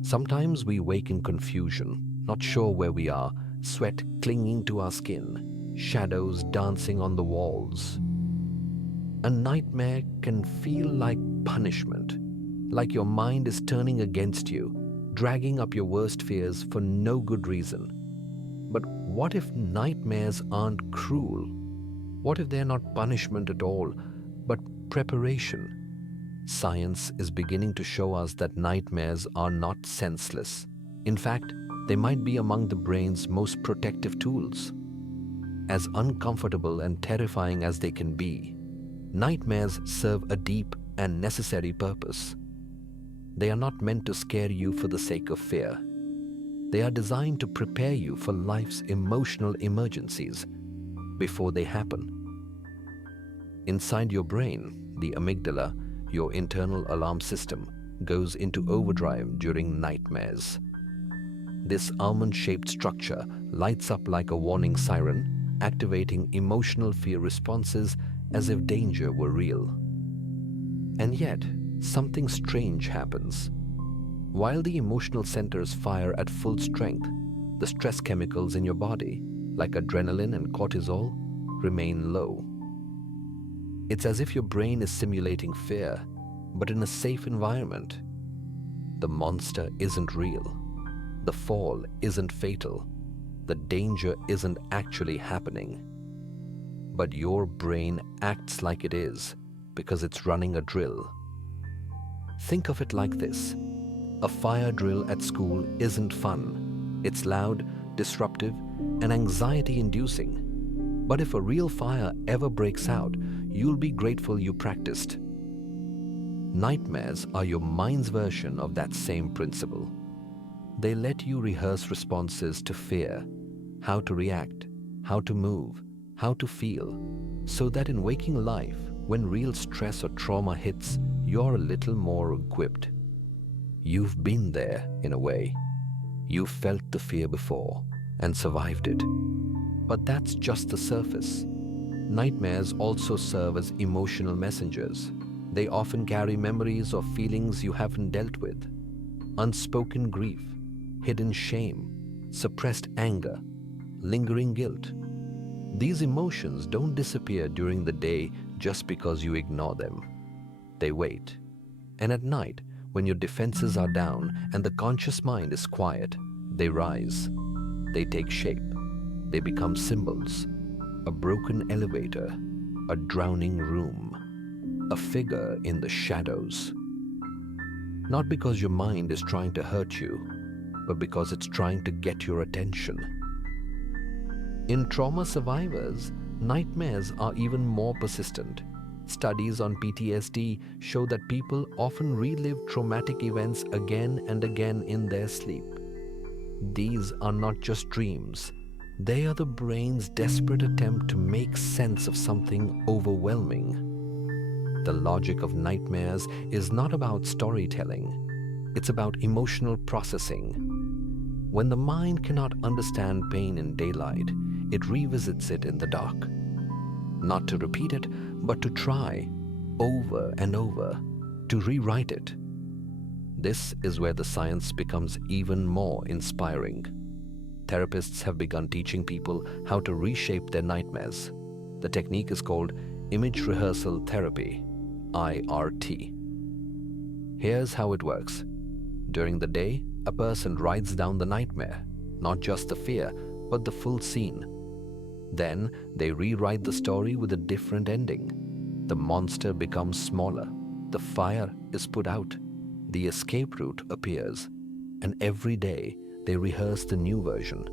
Sometimes we wake in confusion, not sure where we are, sweat clinging to our skin, shadows dancing on the walls. A nightmare can feel like punishment, like your mind is turning against you, dragging up your worst fears for no good reason. But what if nightmares aren't cruel? What if they're not punishment at all, but preparation? Science is beginning to show us that nightmares are not senseless. In fact, they might be among the brain's most protective tools. As uncomfortable and terrifying as they can be, nightmares serve a deep and necessary purpose. They are not meant to scare you for the sake of fear. They are designed to prepare you for life's emotional emergencies before they happen. Inside your brain, the amygdala, your internal alarm system, goes into overdrive during nightmares. This almond-shaped structure lights up like a warning siren, activating emotional fear responses as if danger were real. And yet, something strange happens. While the emotional centers fire at full strength, the stress chemicals in your body, like adrenaline and cortisol, remain low. It's as if your brain is simulating fear, but in a safe environment. The monster isn't real. The fall isn't fatal. The danger isn't actually happening. But your brain acts like it is because it's running a drill. Think of it like this. A fire drill at school isn't fun. It's loud, disruptive, and anxiety-inducing. But if a real fire ever breaks out, you'll be grateful you practiced. Nightmares are your mind's version of that same principle. They let you rehearse responses to fear, how to react, how to move, how to feel, so that in waking life, when real stress or trauma hits, you're a little more equipped. You've been there, in a way. You've felt the fear before and survived it. But that's just the surface. Nightmares also serve as emotional messengers. They often carry memories of feelings you haven't dealt with. Unspoken grief, hidden shame, suppressed anger, lingering guilt. These emotions don't disappear during the day just because you ignore them. They wait. And at night, when your defenses are down and the conscious mind is quiet, they rise. They take shape. They become symbols. A broken elevator, a drowning room, a figure in the shadows. Not because your mind is trying to hurt you, but because it's trying to get your attention. In trauma survivors, nightmares are even more persistent. Studies on PTSD show that people often relive traumatic events again and again in their sleep. These are not just dreams. They are the brain's desperate attempt to make sense of something overwhelming. The logic of nightmares is not about storytelling. It's about emotional processing. When the mind cannot understand pain in daylight, it revisits it in the dark. Not to repeat it, but to try, over and over, to rewrite it. This is where the science becomes even more inspiring. Therapists have begun teaching people how to reshape their nightmares. The technique is called image rehearsal therapy, IRT. Here's how it works. During the day, a person writes down the nightmare, not just the fear, but the full scene. Then they rewrite the story with a different ending. The monster becomes smaller, the fire is put out, the escape route appears, and every day they rehearse the new version,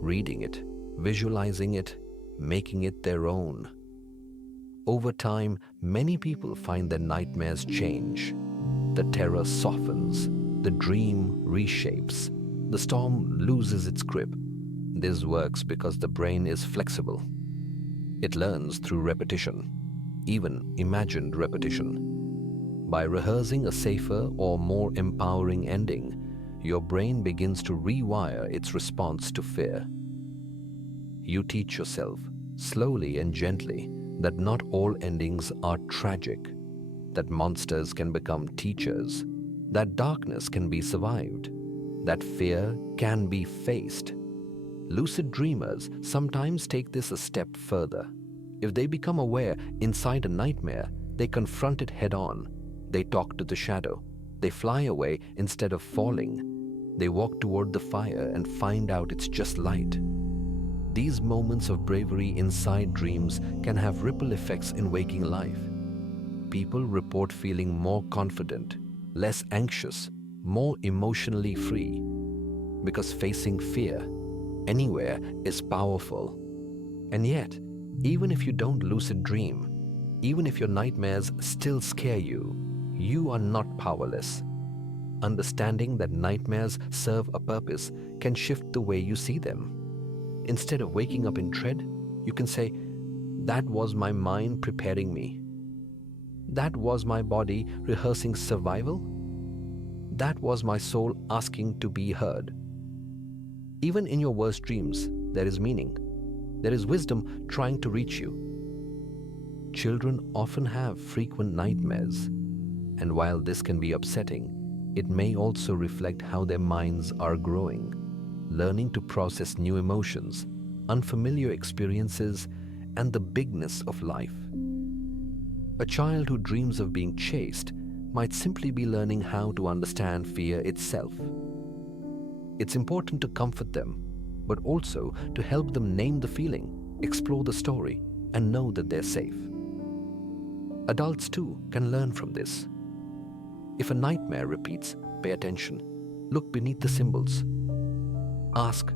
reading it, visualizing it, making it their own. Over time, many people find their nightmares change. The terror softens, the dream reshapes, the storm loses its grip. This works because the brain is flexible. It learns through repetition, even imagined repetition. By rehearsing a safer or more empowering ending, your brain begins to rewire its response to fear. You teach yourself, slowly and gently, that not all endings are tragic, that monsters can become teachers, that darkness can be survived, that fear can be faced. Lucid dreamers sometimes take this a step further. If they become aware inside a nightmare, they confront it head-on. They talk to the shadow. They fly away instead of falling. They walk toward the fire and find out it's just light. These moments of bravery inside dreams can have ripple effects in waking life. People report feeling more confident, less anxious, more emotionally free, because facing fear anywhere is powerful. And yet, even if you don't lucid dream, even if your nightmares still scare you, you are not powerless. Understanding that nightmares serve a purpose can shift the way you see them. Instead of waking up in dread, you can say, "That was my mind preparing me. That was my body rehearsing survival. That was my soul asking to be heard." Even in your worst dreams, there is meaning. There is wisdom trying to reach you. Children often have frequent nightmares, and while this can be upsetting, it may also reflect how their minds are growing, learning to process new emotions, unfamiliar experiences, and the bigness of life. A child who dreams of being chased might simply be learning how to understand fear itself. It's important to comfort them, but also to help them name the feeling, explore the story, and know that they're safe. Adults too can learn from this. If a nightmare repeats, pay attention. Look beneath the symbols. Ask,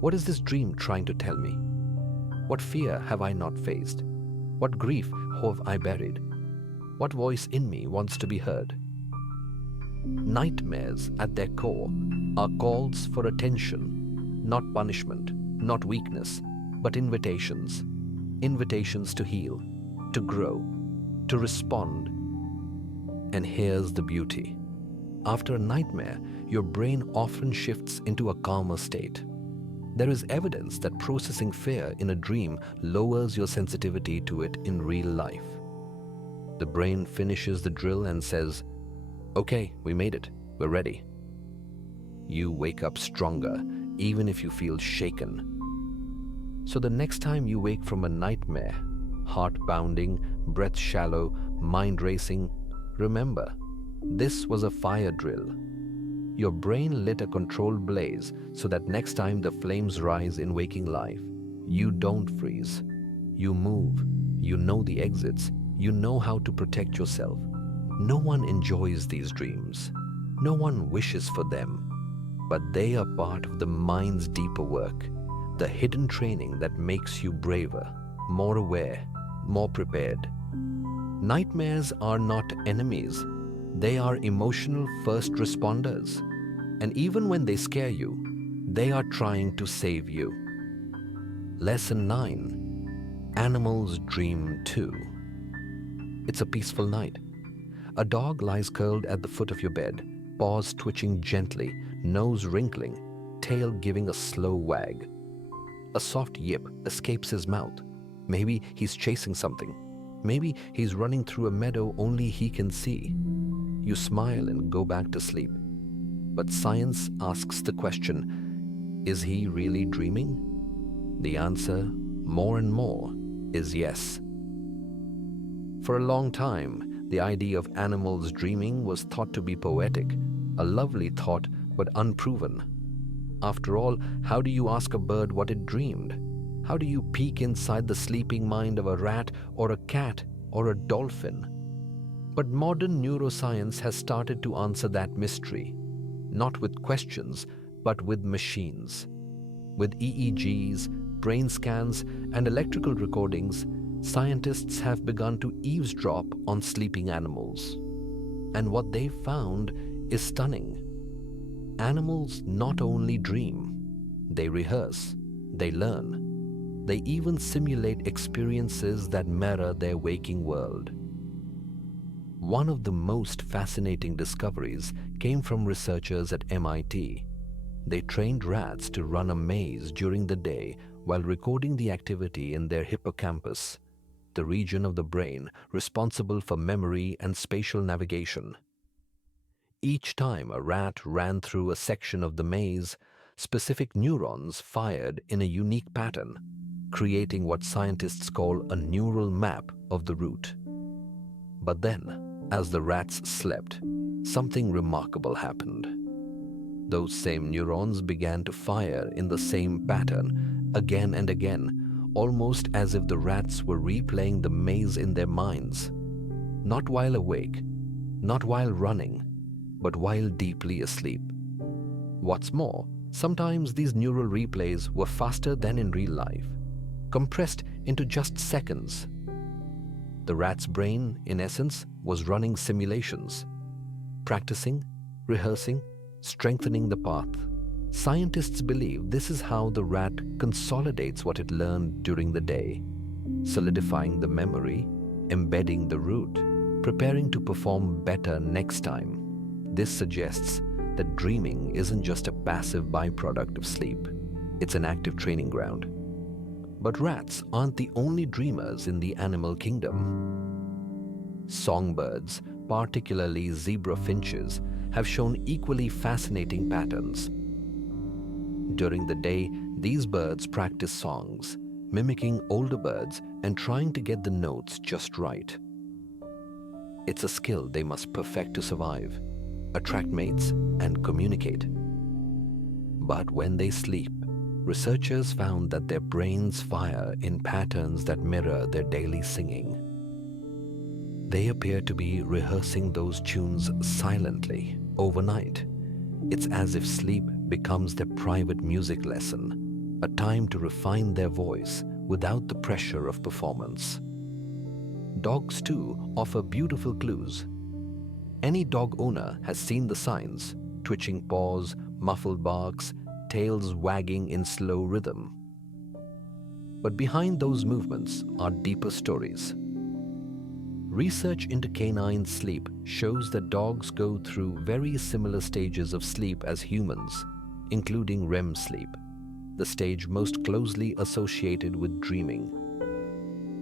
what is this dream trying to tell me? What fear have I not faced? What grief have I buried? What voice in me wants to be heard? Nightmares at their core are calls for attention, not punishment, not weakness, but invitations. Invitations to heal, to grow, to respond. And here's the beauty. After a nightmare, your brain often shifts into a calmer state. There is evidence that processing fear in a dream lowers your sensitivity to it in real life. The brain finishes the drill and says, "Okay, we made it. We're ready." You wake up stronger, even if you feel shaken. So the next time you wake from a nightmare, heart pounding, breath shallow, mind racing, remember, this was a fire drill. Your brain lit a controlled blaze so that next time the flames rise in waking life, you don't freeze. You move. You know the exits. You know how to protect yourself. No one enjoys these dreams. No one wishes for them. But they are part of the mind's deeper work, the hidden training that makes you braver, more aware, more prepared. Nightmares are not enemies. They are emotional first responders. And even when they scare you, they are trying to save you. Lesson 9. Animals dream too. It's a peaceful night. A dog lies curled at the foot of your bed, paws twitching gently, nose wrinkling, tail giving a slow wag. A soft yip escapes his mouth. Maybe he's chasing something. Maybe he's running through a meadow only he can see. You smile and go back to sleep. But science asks the question, is he really dreaming? The answer, more and more, is yes. For a long time, the idea of animals dreaming was thought to be poetic, a lovely thought but unproven. After all, how do you ask a bird what it dreamed? How do you peek inside the sleeping mind of a rat or a cat or a dolphin? But modern neuroscience has started to answer that mystery, not with questions, but with machines. With EEGs, brain scans, and electrical recordings, scientists have begun to eavesdrop on sleeping animals. And what they've found is stunning. Animals not only dream, they rehearse, they learn. They even simulate experiences that mirror their waking world. One of the most fascinating discoveries came from researchers at MIT. They trained rats to run a maze during the day while recording the activity in their hippocampus, the region of the brain responsible for memory and spatial navigation. Each time a rat ran through a section of the maze, specific neurons fired in a unique pattern, creating what scientists call a neural map of the route. But then, as the rats slept, something remarkable happened. Those same neurons began to fire in the same pattern again and again, almost as if the rats were replaying the maze in their minds. Not while awake, not while running, but while deeply asleep. What's more, sometimes these neural replays were faster than in real life, compressed into just seconds. The rat's brain, in essence, was running simulations, practicing, rehearsing, strengthening the path. Scientists believe this is how the rat consolidates what it learned during the day, solidifying the memory, embedding the route, preparing to perform better next time. This suggests that dreaming isn't just a passive byproduct of sleep, it's an active training ground. But rats aren't the only dreamers in the animal kingdom. Songbirds, particularly zebra finches, have shown equally fascinating patterns. During the day, these birds practice songs, mimicking older birds and trying to get the notes just right. It's a skill they must perfect to survive, attract mates, and communicate. But when they sleep, researchers found that their brains fire in patterns that mirror their daily singing. They appear to be rehearsing those tunes silently overnight. It's as if sleep becomes their private music lesson, a time to refine their voice without the pressure of performance. Dogs too offer beautiful clues. Any dog owner has seen the signs: twitching paws, muffled barks, tails wagging in slow rhythm. But behind those movements are deeper stories. Research into canine sleep shows that dogs go through very similar stages of sleep as humans, including REM sleep, the stage most closely associated with dreaming.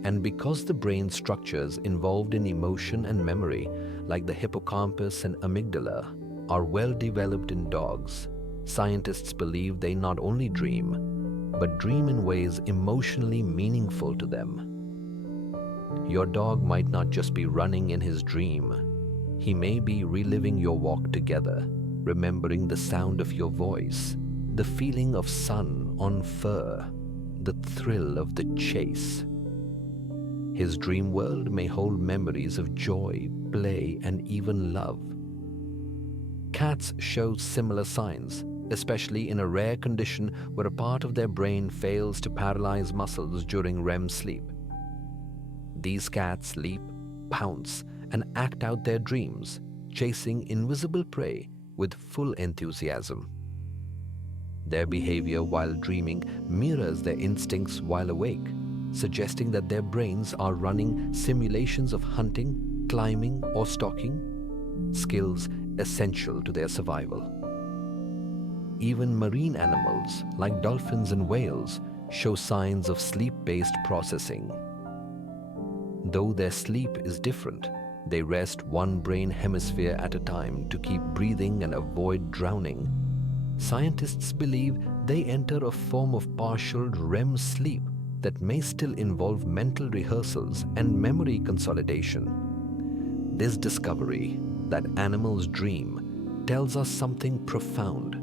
And because the brain structures involved in emotion and memory, like the hippocampus and amygdala, are well developed in dogs, scientists believe they not only dream, but dream in ways emotionally meaningful to them. Your dog might not just be running in his dream. He may be reliving your walk together, remembering the sound of your voice, the feeling of sun on fur, the thrill of the chase. His dream world may hold memories of joy, play, and even love. Cats show similar signs, especially in a rare condition where a part of their brain fails to paralyze muscles during REM sleep. These cats leap, pounce, and act out their dreams, chasing invisible prey with full enthusiasm. Their behavior while dreaming mirrors their instincts while awake, suggesting that their brains are running simulations of hunting, climbing, or stalking, skills essential to their survival. Even marine animals like dolphins and whales show signs of sleep-based processing. Though their sleep is different, they rest one brain hemisphere at a time to keep breathing and avoid drowning. Scientists believe they enter a form of partial REM sleep that may still involve mental rehearsals and memory consolidation. This discovery that animals dream tells us something profound: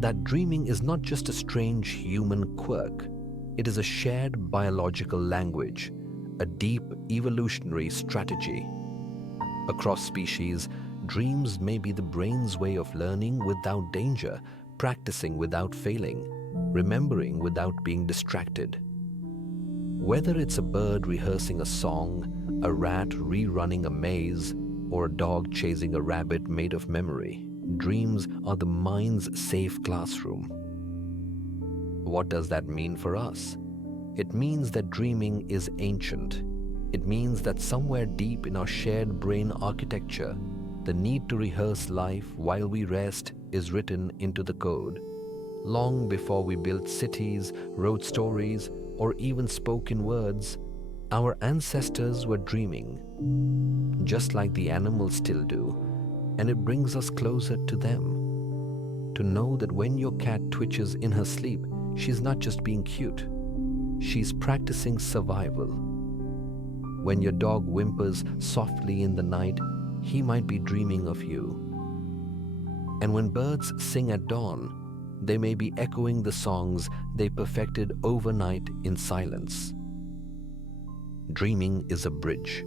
that dreaming is not just a strange human quirk, it is a shared biological language, a deep evolutionary strategy. Across species, dreams may be the brain's way of learning without danger, practicing without failing, remembering without being distracted. Whether it's a bird rehearsing a song, a rat rerunning a maze, or a dog chasing a rabbit made of memory, dreams are the mind's safe classroom. What does that mean for us? It means that dreaming is ancient. It means that somewhere deep in our shared brain architecture, the need to rehearse life while we rest is written into the code. Long before we built cities, wrote stories, or even spoke in words, our ancestors were dreaming, just like the animals still do, and it brings us closer to them. To know that when your cat twitches in her sleep, she's not just being cute, she's practicing survival. When your dog whimpers softly in the night, he might be dreaming of you. And when birds sing at dawn, they may be echoing the songs they perfected overnight in silence. Dreaming is a bridge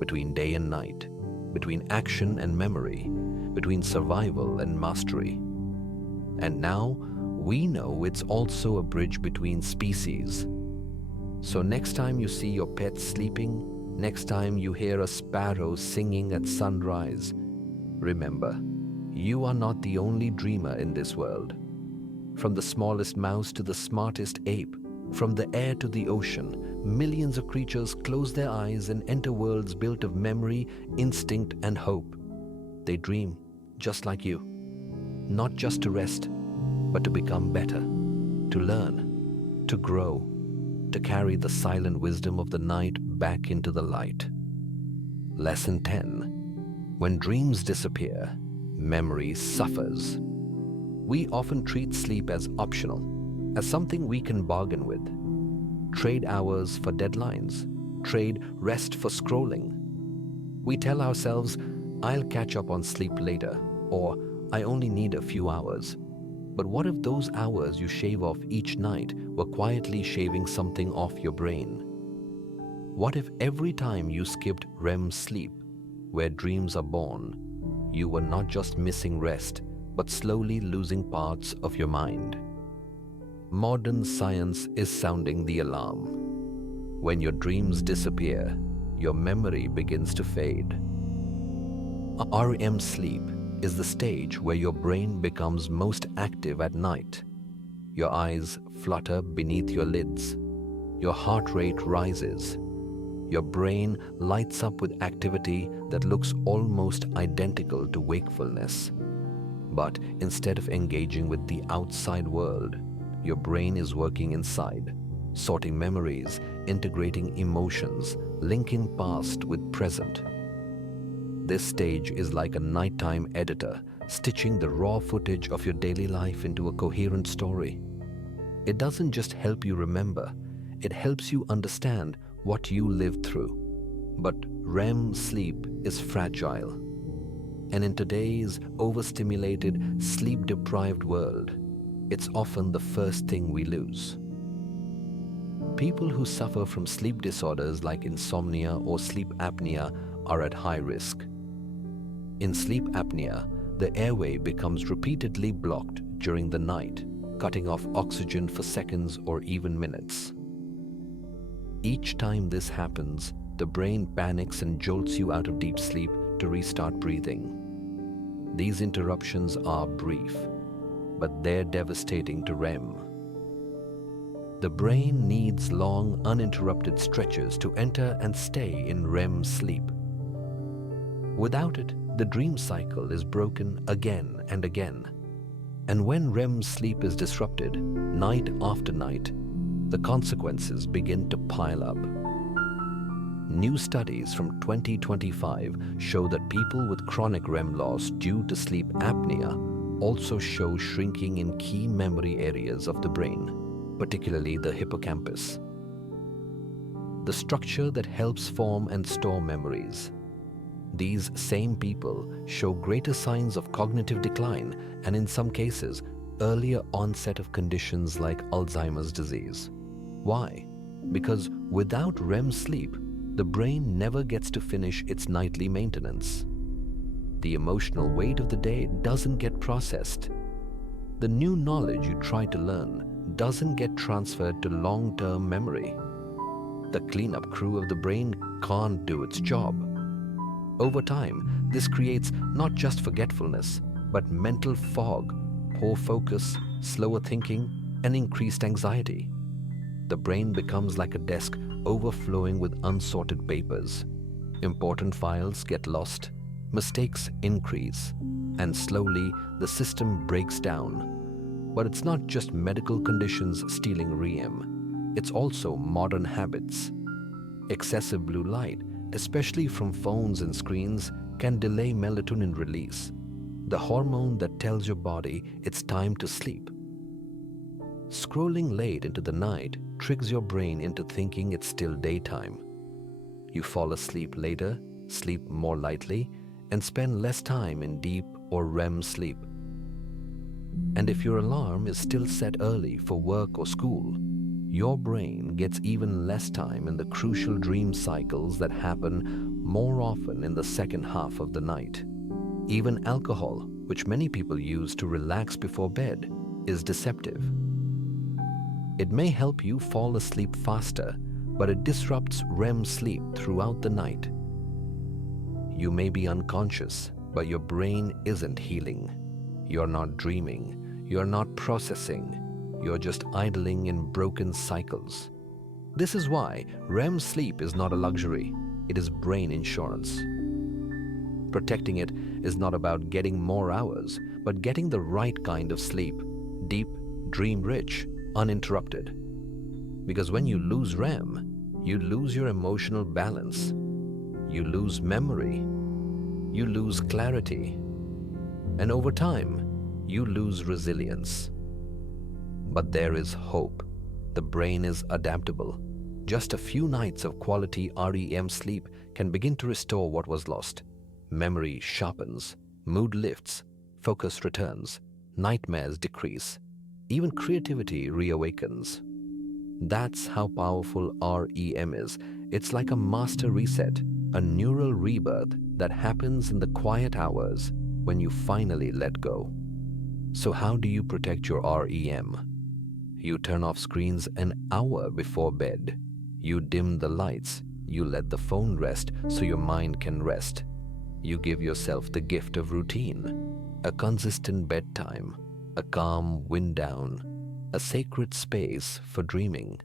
between day and night, between action and memory, between survival and mastery. And now we know it's also a bridge between species. So next time you see your pet sleeping, next time you hear a sparrow singing at sunrise, remember, you are not the only dreamer in this world. From the smallest mouse to the smartest ape, from the air to the ocean, millions of creatures close their eyes and enter worlds built of memory, instinct, and hope. They dream just like you. not just to rest, but to become better, to learn, to grow, to carry the silent wisdom of the night back into the light. Lesson 10. When dreams disappear, memory suffers. We often treat sleep as optional, as something we can bargain with. Trade hours for deadlines, trade rest for scrolling. We tell ourselves, I'll catch up on sleep later, or I only need a few hours. But what if those hours you shave off each night were quietly shaving something off your brain? What if every time you skipped REM sleep, where dreams are born, you were not just missing rest, but slowly losing parts of your mind? Modern science is sounding the alarm. When your dreams disappear, your memory begins to fade. REM sleep is the stage where your brain becomes most active at night. Your eyes flutter beneath your lids. Your heart rate rises. Your brain lights up with activity that looks almost identical to wakefulness. But instead of engaging with the outside world, your brain is working inside, sorting memories, integrating emotions, linking past with present. This stage is like a nighttime editor, stitching the raw footage of your daily life into a coherent story. It doesn't just help you remember, it helps you understand what you lived through. But REM sleep is fragile. And in today's overstimulated, sleep-deprived world, it's often the first thing we lose. People who suffer from sleep disorders like insomnia or sleep apnea are at high risk. In sleep apnea, the airway becomes repeatedly blocked during the night, cutting off oxygen for seconds or even minutes. Each time this happens, the brain panics and jolts you out of deep sleep to restart breathing. These interruptions are brief, but they're devastating to REM. The brain needs long, uninterrupted stretches to enter and stay in REM sleep. Without it, the dream cycle is broken again and again. And when REM sleep is disrupted, night after night, the consequences begin to pile up. New studies from 2025 show that people with chronic REM loss due to sleep apnea also show shrinking in key memory areas of the brain, particularly the hippocampus. The structure that helps form and store memories. These same people show greater signs of cognitive decline and, in some cases, earlier onset of conditions like Alzheimer's disease. Why? Because without REM sleep, the brain never gets to finish its nightly maintenance. The emotional weight of the day doesn't get processed. The new knowledge you try to learn doesn't get transferred to long-term memory. The cleanup crew of the brain can't do its job. Over time, this creates not just forgetfulness, but mental fog, poor focus, slower thinking, and increased anxiety. The brain becomes like a desk overflowing with unsorted papers. Important files get lost, mistakes increase, and slowly the system breaks down. But it's not just medical conditions stealing REM, it's also modern habits. Excessive blue light, especially from phones and screens, can delay melatonin release, the hormone that tells your body it's time to sleep. Scrolling late into the night tricks your brain into thinking it's still daytime. You fall asleep later, sleep more lightly, and spend less time in deep or REM sleep. And if your alarm is still set early for work or school, your brain gets even less time in the crucial dream cycles that happen more often in the second half of the night. Even alcohol, which many people use to relax before bed, is deceptive. It may help you fall asleep faster, but it disrupts REM sleep throughout the night. You may be unconscious, but your brain isn't healing. You're not dreaming. You're not processing. You're just idling in broken cycles. This is why REM sleep is not a luxury. It is brain insurance. Protecting it is not about getting more hours, but getting the right kind of sleep, deep, dream-rich, uninterrupted. Because when you lose REM, you lose your emotional balance, you lose memory, you lose clarity, and over time, you lose resilience. But there is hope. The brain is adaptable. Just a few nights of quality REM sleep can begin to restore what was lost. Memory sharpens, mood lifts, focus returns, nightmares decrease, even creativity reawakens. That's how powerful REM is. It's like a master reset, a neural rebirth that happens in the quiet hours when you finally let go. So how do you protect your REM? You turn off screens an hour before bed. You dim the lights. You let the phone rest so your mind can rest. You give yourself the gift of routine, a consistent bedtime, a calm wind down, a sacred space for dreaming.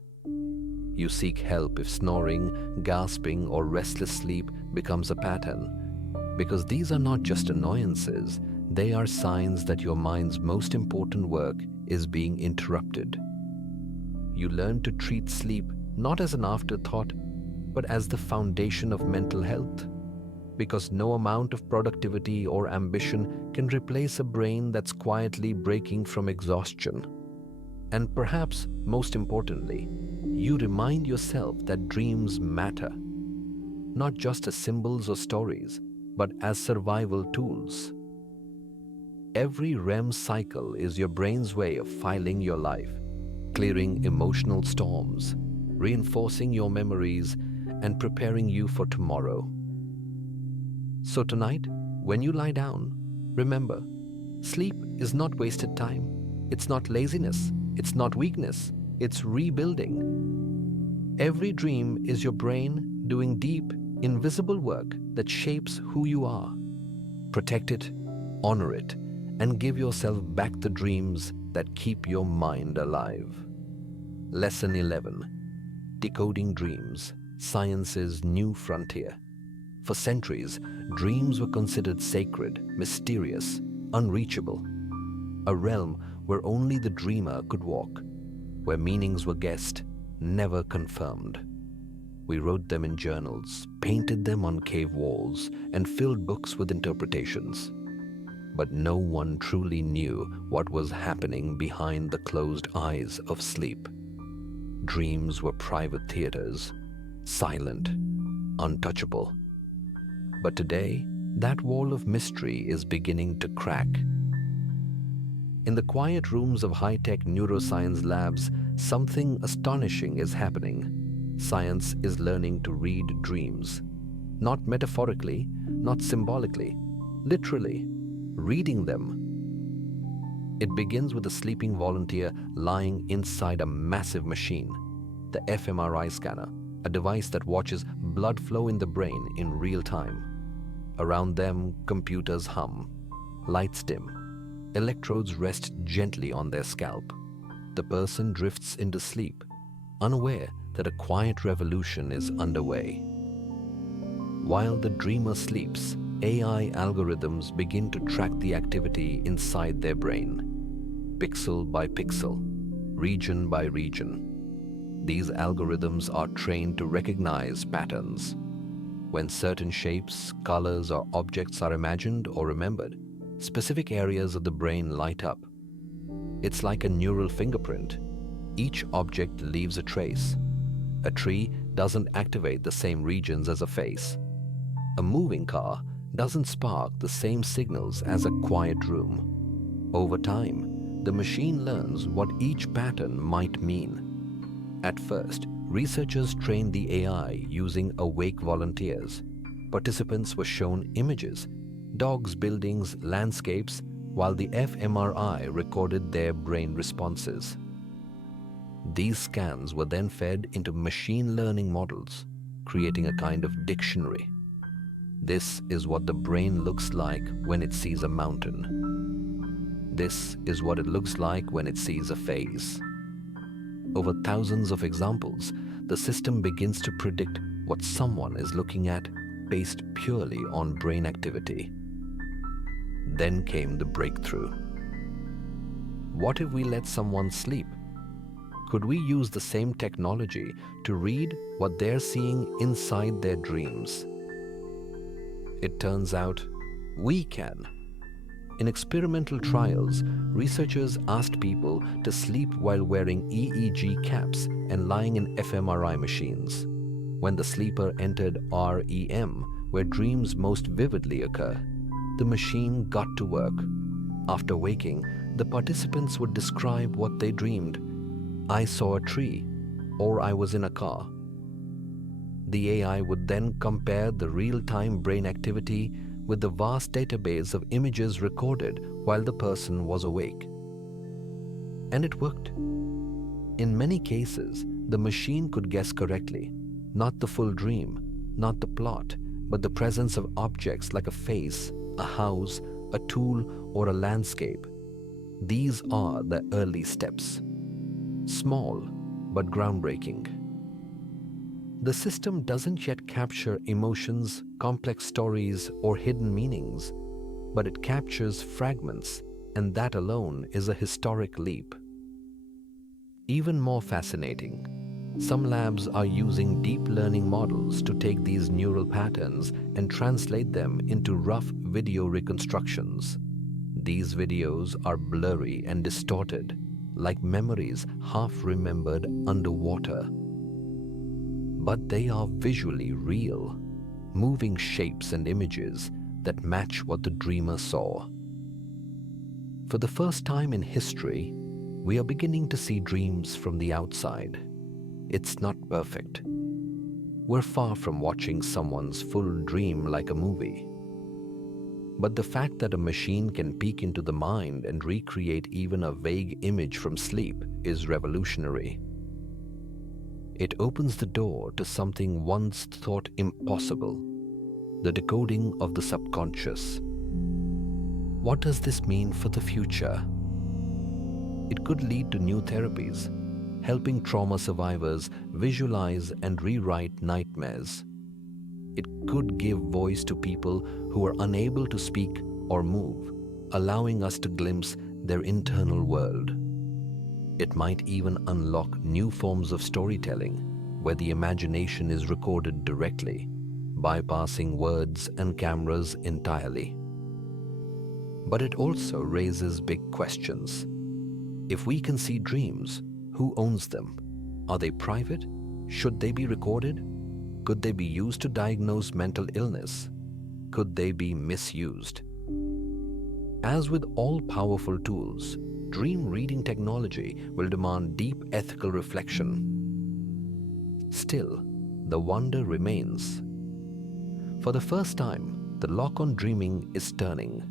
You seek help if snoring, gasping, or restless sleep becomes a pattern, because these are not just annoyances, they are signs that your mind's most important work is being interrupted. You learn to treat sleep not as an afterthought, but as the foundation of mental health, because no amount of productivity or ambition can replace a brain that's quietly breaking from exhaustion. And perhaps most importantly, you remind yourself that dreams matter, not just as symbols or stories, but as survival tools. Every REM cycle is your brain's way of filing your life, clearing emotional storms, reinforcing your memories, and preparing you for tomorrow. So tonight, when you lie down, remember, sleep is not wasted time. It's not laziness. It's not weakness. It's rebuilding. Every dream is your brain doing deep, invisible work that shapes who you are. Protect it, honor it, and give yourself back the dreams that keep your mind alive. Lesson 11. Decoding Dreams, Science's New Frontier. For centuries, dreams were considered sacred, mysterious, unreachable. A realm where only the dreamer could walk, where meanings were guessed, never confirmed. We wrote them in journals, painted them on cave walls, and filled books with interpretations. But no one truly knew what was happening behind the closed eyes of sleep. Dreams were private theaters, silent, untouchable. But today, that wall of mystery is beginning to crack. In the quiet rooms of high-tech neuroscience labs, something astonishing is happening. Science is learning to read dreams. Not metaphorically, not symbolically, literally, reading them. It begins with a sleeping volunteer lying inside a massive machine, the fMRI scanner, a device that watches blood flow in the brain in real time. Around them, computers hum, lights dim, electrodes rest gently on their scalp. The person drifts into sleep, unaware that a quiet revolution is underway. While the dreamer sleeps, AI algorithms begin to track the activity inside their brain, pixel by pixel, region by region. These algorithms are trained to recognize patterns. When certain shapes, colors, or objects are imagined or remembered, specific areas of the brain light up. It's like a neural fingerprint. Each object leaves a trace. A tree doesn't activate the same regions as a face. A moving car doesn't spark the same signals as a quiet room. Over time, the machine learns what each pattern might mean. At first, researchers trained the AI using awake volunteers. Participants were shown images, dogs, buildings, landscapes, while the fMRI recorded their brain responses. These scans were then fed into machine learning models, creating a kind of dictionary. This is what the brain looks like when it sees a mountain. This is what it looks like when it sees a face. Over thousands of examples, the system begins to predict what someone is looking at, based purely on brain activity. Then came the breakthrough. What if we let someone sleep? Could we use the same technology to read what they're seeing inside their dreams? It turns out we can. In experimental trials, researchers asked people to sleep while wearing EEG caps and lying in fMRI machines. When the sleeper entered REM, where dreams most vividly occur, the machine got to work. After waking, the participants would describe what they dreamed. I saw a tree, or I was in a car. The AI would then compare the real-time brain activity with the vast database of images recorded while the person was awake. And it worked. In many cases, the machine could guess correctly, not the full dream, not the plot, but the presence of objects like a face, a house, a tool, or a landscape. These are the early steps. Small, but groundbreaking. The system doesn't yet capture emotions, complex stories, or hidden meanings, but it captures fragments, and that alone is a historic leap. Even more fascinating, some labs are using deep learning models to take these neural patterns and translate them into rough video reconstructions. These videos are blurry and distorted, like memories half remembered underwater. But they are visually real, moving shapes and images that match what the dreamer saw. For the first time in history, we are beginning to see dreams from the outside. It's not perfect. We're far from watching someone's full dream like a movie. But the fact that a machine can peek into the mind and recreate even a vague image from sleep is revolutionary. It opens the door to something once thought impossible, the decoding of the subconscious. What does this mean for the future? It could lead to new therapies, helping trauma survivors visualize and rewrite nightmares. It could give voice to people who are unable to speak or move, allowing us to glimpse their internal world. It might even unlock new forms of storytelling, where the imagination is recorded directly, bypassing words and cameras entirely. But it also raises big questions. If we can see dreams, who owns them? Are they private? Should they be recorded? Could they be used to diagnose mental illness? Could they be misused? As with all powerful tools, dream reading technology will demand deep ethical reflection. Still, the wonder remains. For the first time, the lock on dreaming is turning.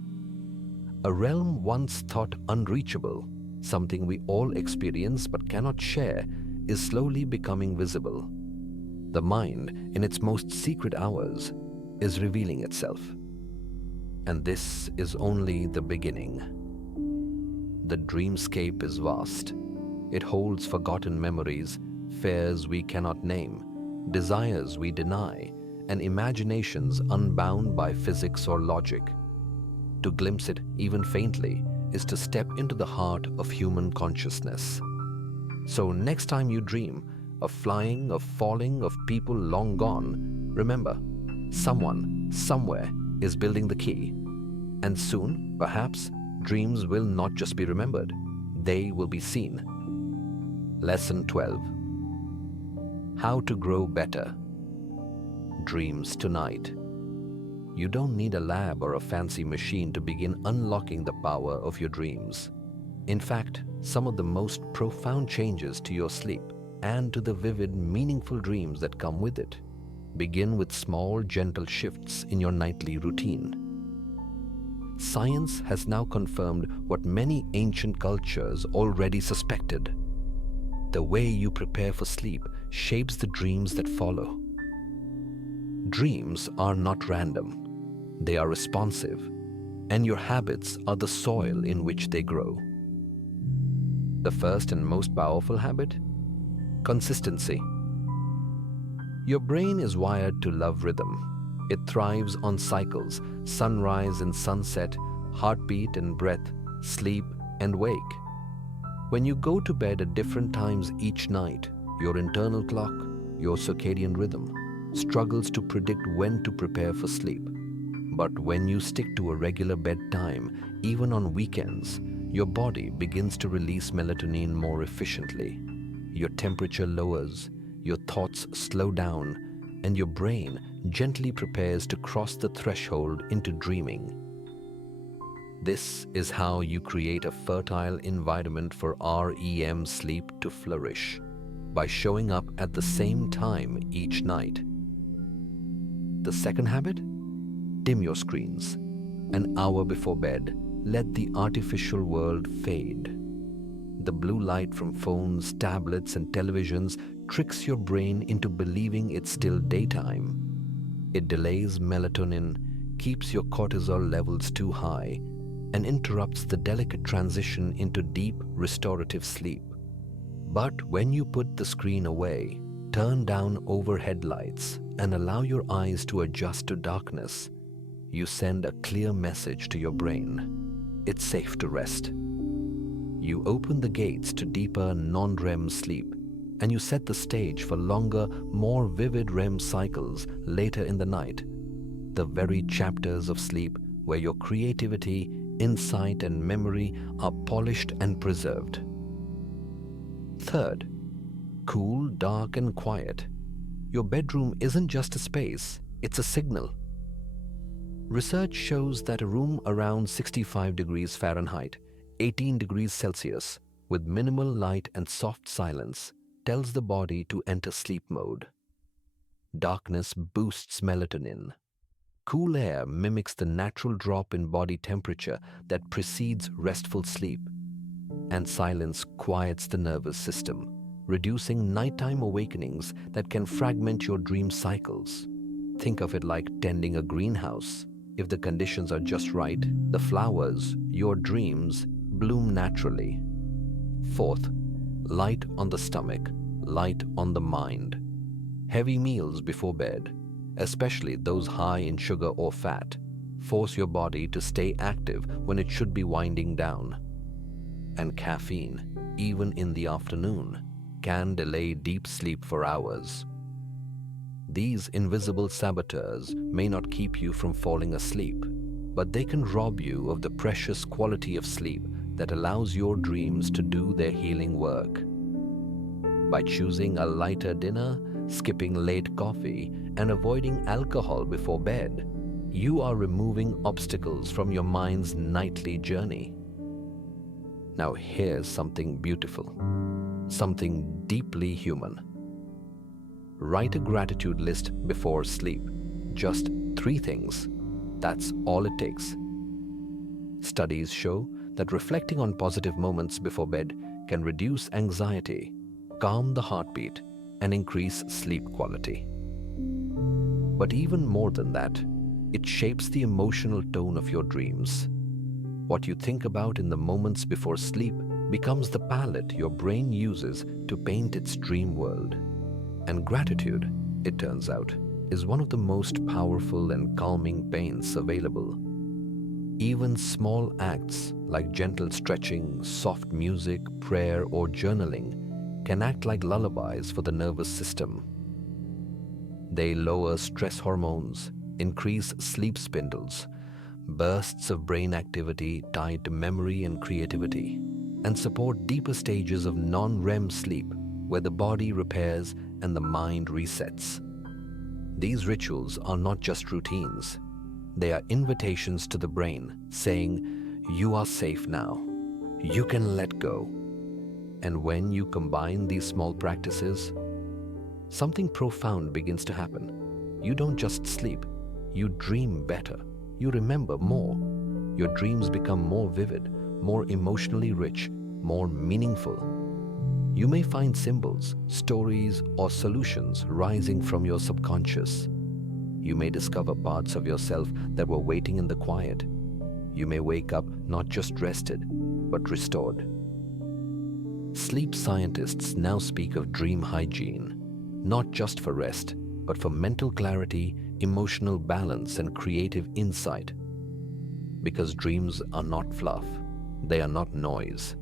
A realm once thought unreachable, something we all experience but cannot share, is slowly becoming visible. The mind, in its most secret hours, is revealing itself. And this is only the beginning. The dreamscape is vast. It holds forgotten memories, fears we cannot name, desires we deny, and imaginations unbound by physics or logic. To glimpse it even faintly is to step into the heart of human consciousness. So next time you dream of flying, of falling, of people long gone, remember, someone, somewhere is building the key. And soon, perhaps, dreams will not just be remembered, they will be seen. Lesson 12. How to grow better. Dreams tonight. You don't need a lab or a fancy machine to begin unlocking the power of your dreams. In fact, some of the most profound changes to your sleep and to the vivid, meaningful dreams that come with it begin with small, gentle shifts in your nightly routine. Science has now confirmed what many ancient cultures already suspected. The way you prepare for sleep shapes the dreams that follow. Dreams are not random. They are responsive, and your habits are the soil in which they grow. The first and most powerful habit? Consistency. Your brain is wired to love rhythm. It thrives on cycles, sunrise and sunset, heartbeat and breath, sleep and wake. When you go to bed at different times each night, your internal clock, your circadian rhythm, struggles to predict when to prepare for sleep. But when you stick to a regular bedtime, even on weekends, your body begins to release melatonin more efficiently. Your temperature lowers, your thoughts slow down, and your brain gently prepares to cross the threshold into dreaming. This is how you create a fertile environment for REM sleep to flourish, by showing up at the same time each night. The second habit? Dim your screens. An hour before bed, let the artificial world fade. The blue light from phones, tablets, and televisions tricks your brain into believing it's still daytime. It delays melatonin, keeps your cortisol levels too high, and interrupts the delicate transition into deep, restorative sleep. But when you put the screen away, turn down overhead lights, and allow your eyes to adjust to darkness, you send a clear message to your brain. It's safe to rest. You open the gates to deeper non-REM sleep, and you set the stage for longer, more vivid REM cycles later in the night, the very chapters of sleep where your creativity, insight, and memory are polished and preserved. Third, cool, dark, and quiet. Your bedroom isn't just a space, it's a signal. Research shows that a room around 65 degrees Fahrenheit, 18 degrees Celsius, with minimal light and soft silence, tells the body to enter sleep mode. Darkness boosts melatonin. Cool air mimics the natural drop in body temperature that precedes restful sleep. And silence quiets the nervous system, reducing nighttime awakenings that can fragment your dream cycles. Think of it like tending a greenhouse. If the conditions are just right, the flowers, your dreams, bloom naturally. Fourth, light on the stomach, light on the mind. Heavy meals before bed, especially those high in sugar or fat, force your body to stay active when it should be winding down. And caffeine, even in the afternoon, can delay deep sleep for hours. These invisible saboteurs may not keep you from falling asleep, but they can rob you of the precious quality of sleep that allows your dreams to do their healing work. By choosing a lighter dinner, skipping late coffee, and avoiding alcohol before bed, you are removing obstacles from your mind's nightly journey. Now here's something beautiful, something deeply human. Write a gratitude list before sleep. Just 3 things. That's all it takes. Studies show that reflecting on positive moments before bed can reduce anxiety, calm the heartbeat, and increase sleep quality. But even more than that, it shapes the emotional tone of your dreams. What you think about in the moments before sleep becomes the palette your brain uses to paint its dream world. And gratitude, it turns out, is one of the most powerful and calming paints available. Even small acts like gentle stretching, soft music, prayer, or journaling can act like lullabies for the nervous system. They lower stress hormones, increase sleep spindles, bursts of brain activity tied to memory and creativity, and support deeper stages of non-REM sleep where the body repairs and the mind resets. These rituals are not just routines. They are invitations to the brain saying, "You are safe now. You can let go." And when you combine these small practices, something profound begins to happen. You don't just sleep, you dream better. You remember more. Your dreams become more vivid, more emotionally rich, more meaningful. You may find symbols, stories, or solutions rising from your subconscious. You may discover parts of yourself that were waiting in the quiet. You may wake up not just rested, but restored. Sleep scientists now speak of dream hygiene, not just for rest, but for mental clarity, emotional balance, and creative insight. Because dreams are not fluff, they are not noise.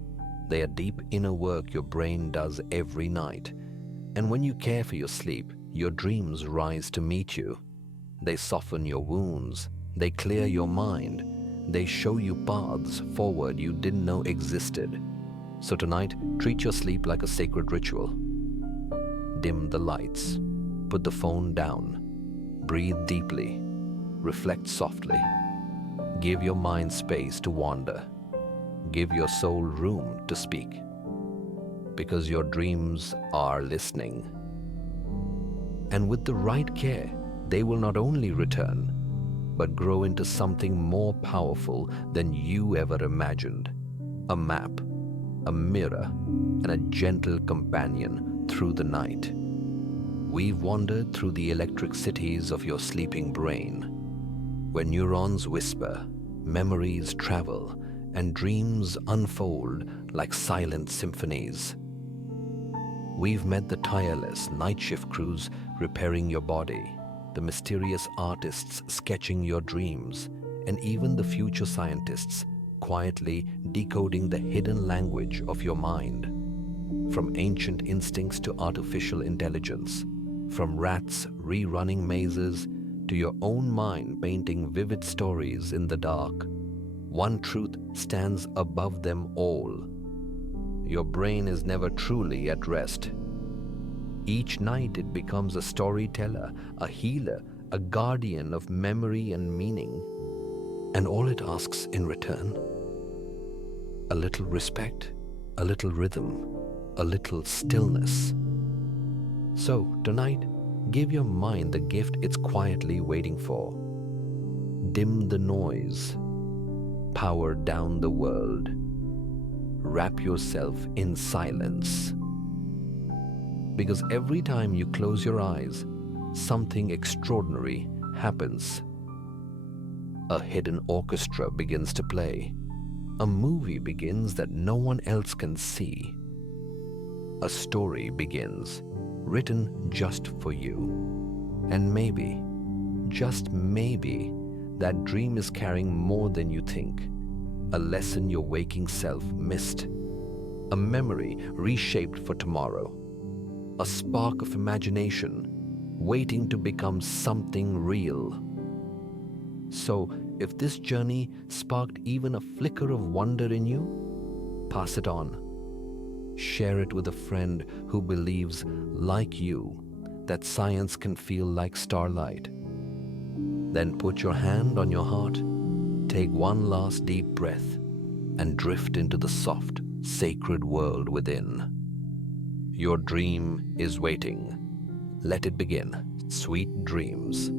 They are deep inner work your brain does every night. And when you care for your sleep, your dreams rise to meet you. They soften your wounds, they clear your mind, they show you paths forward you didn't know existed. So tonight, treat your sleep like a sacred ritual. Dim the lights, put the phone down, breathe deeply, reflect softly. Give your mind space to wander. Give your soul room to speak. Because your dreams are listening. And with the right care, they will not only return, but grow into something more powerful than you ever imagined. A map, a mirror, and a gentle companion through the night. We've wandered through the electric cities of your sleeping brain, where neurons whisper, memories travel, and dreams unfold like silent symphonies. We've met the tireless night shift crews repairing your body, the mysterious artists sketching your dreams, and even the future scientists quietly decoding the hidden language of your mind. From ancient instincts to artificial intelligence, from rats rerunning mazes to your own mind painting vivid stories in the dark, one truth stands above them all. Your brain is never truly at rest. Each night it becomes a storyteller, a healer, a guardian of memory and meaning. And all it asks in return? A little respect, a little rhythm, a little stillness. So tonight, give your mind the gift it's quietly waiting for. Dim the noise, power down the world. Wrap yourself in silence. Because every time you close your eyes, something extraordinary happens. A hidden orchestra begins to play. A movie begins that no one else can see. A story begins, written just for you. And maybe, just maybe, that dream is carrying more than you think. A lesson your waking self missed. A memory reshaped for tomorrow. A spark of imagination waiting to become something real. So, if this journey sparked even a flicker of wonder in you, pass it on. Share it with a friend who believes, like you, that science can feel like starlight. Then put your hand on your heart, take one last deep breath, and drift into the soft, sacred world within. Your dream is waiting. Let it begin. Sweet dreams.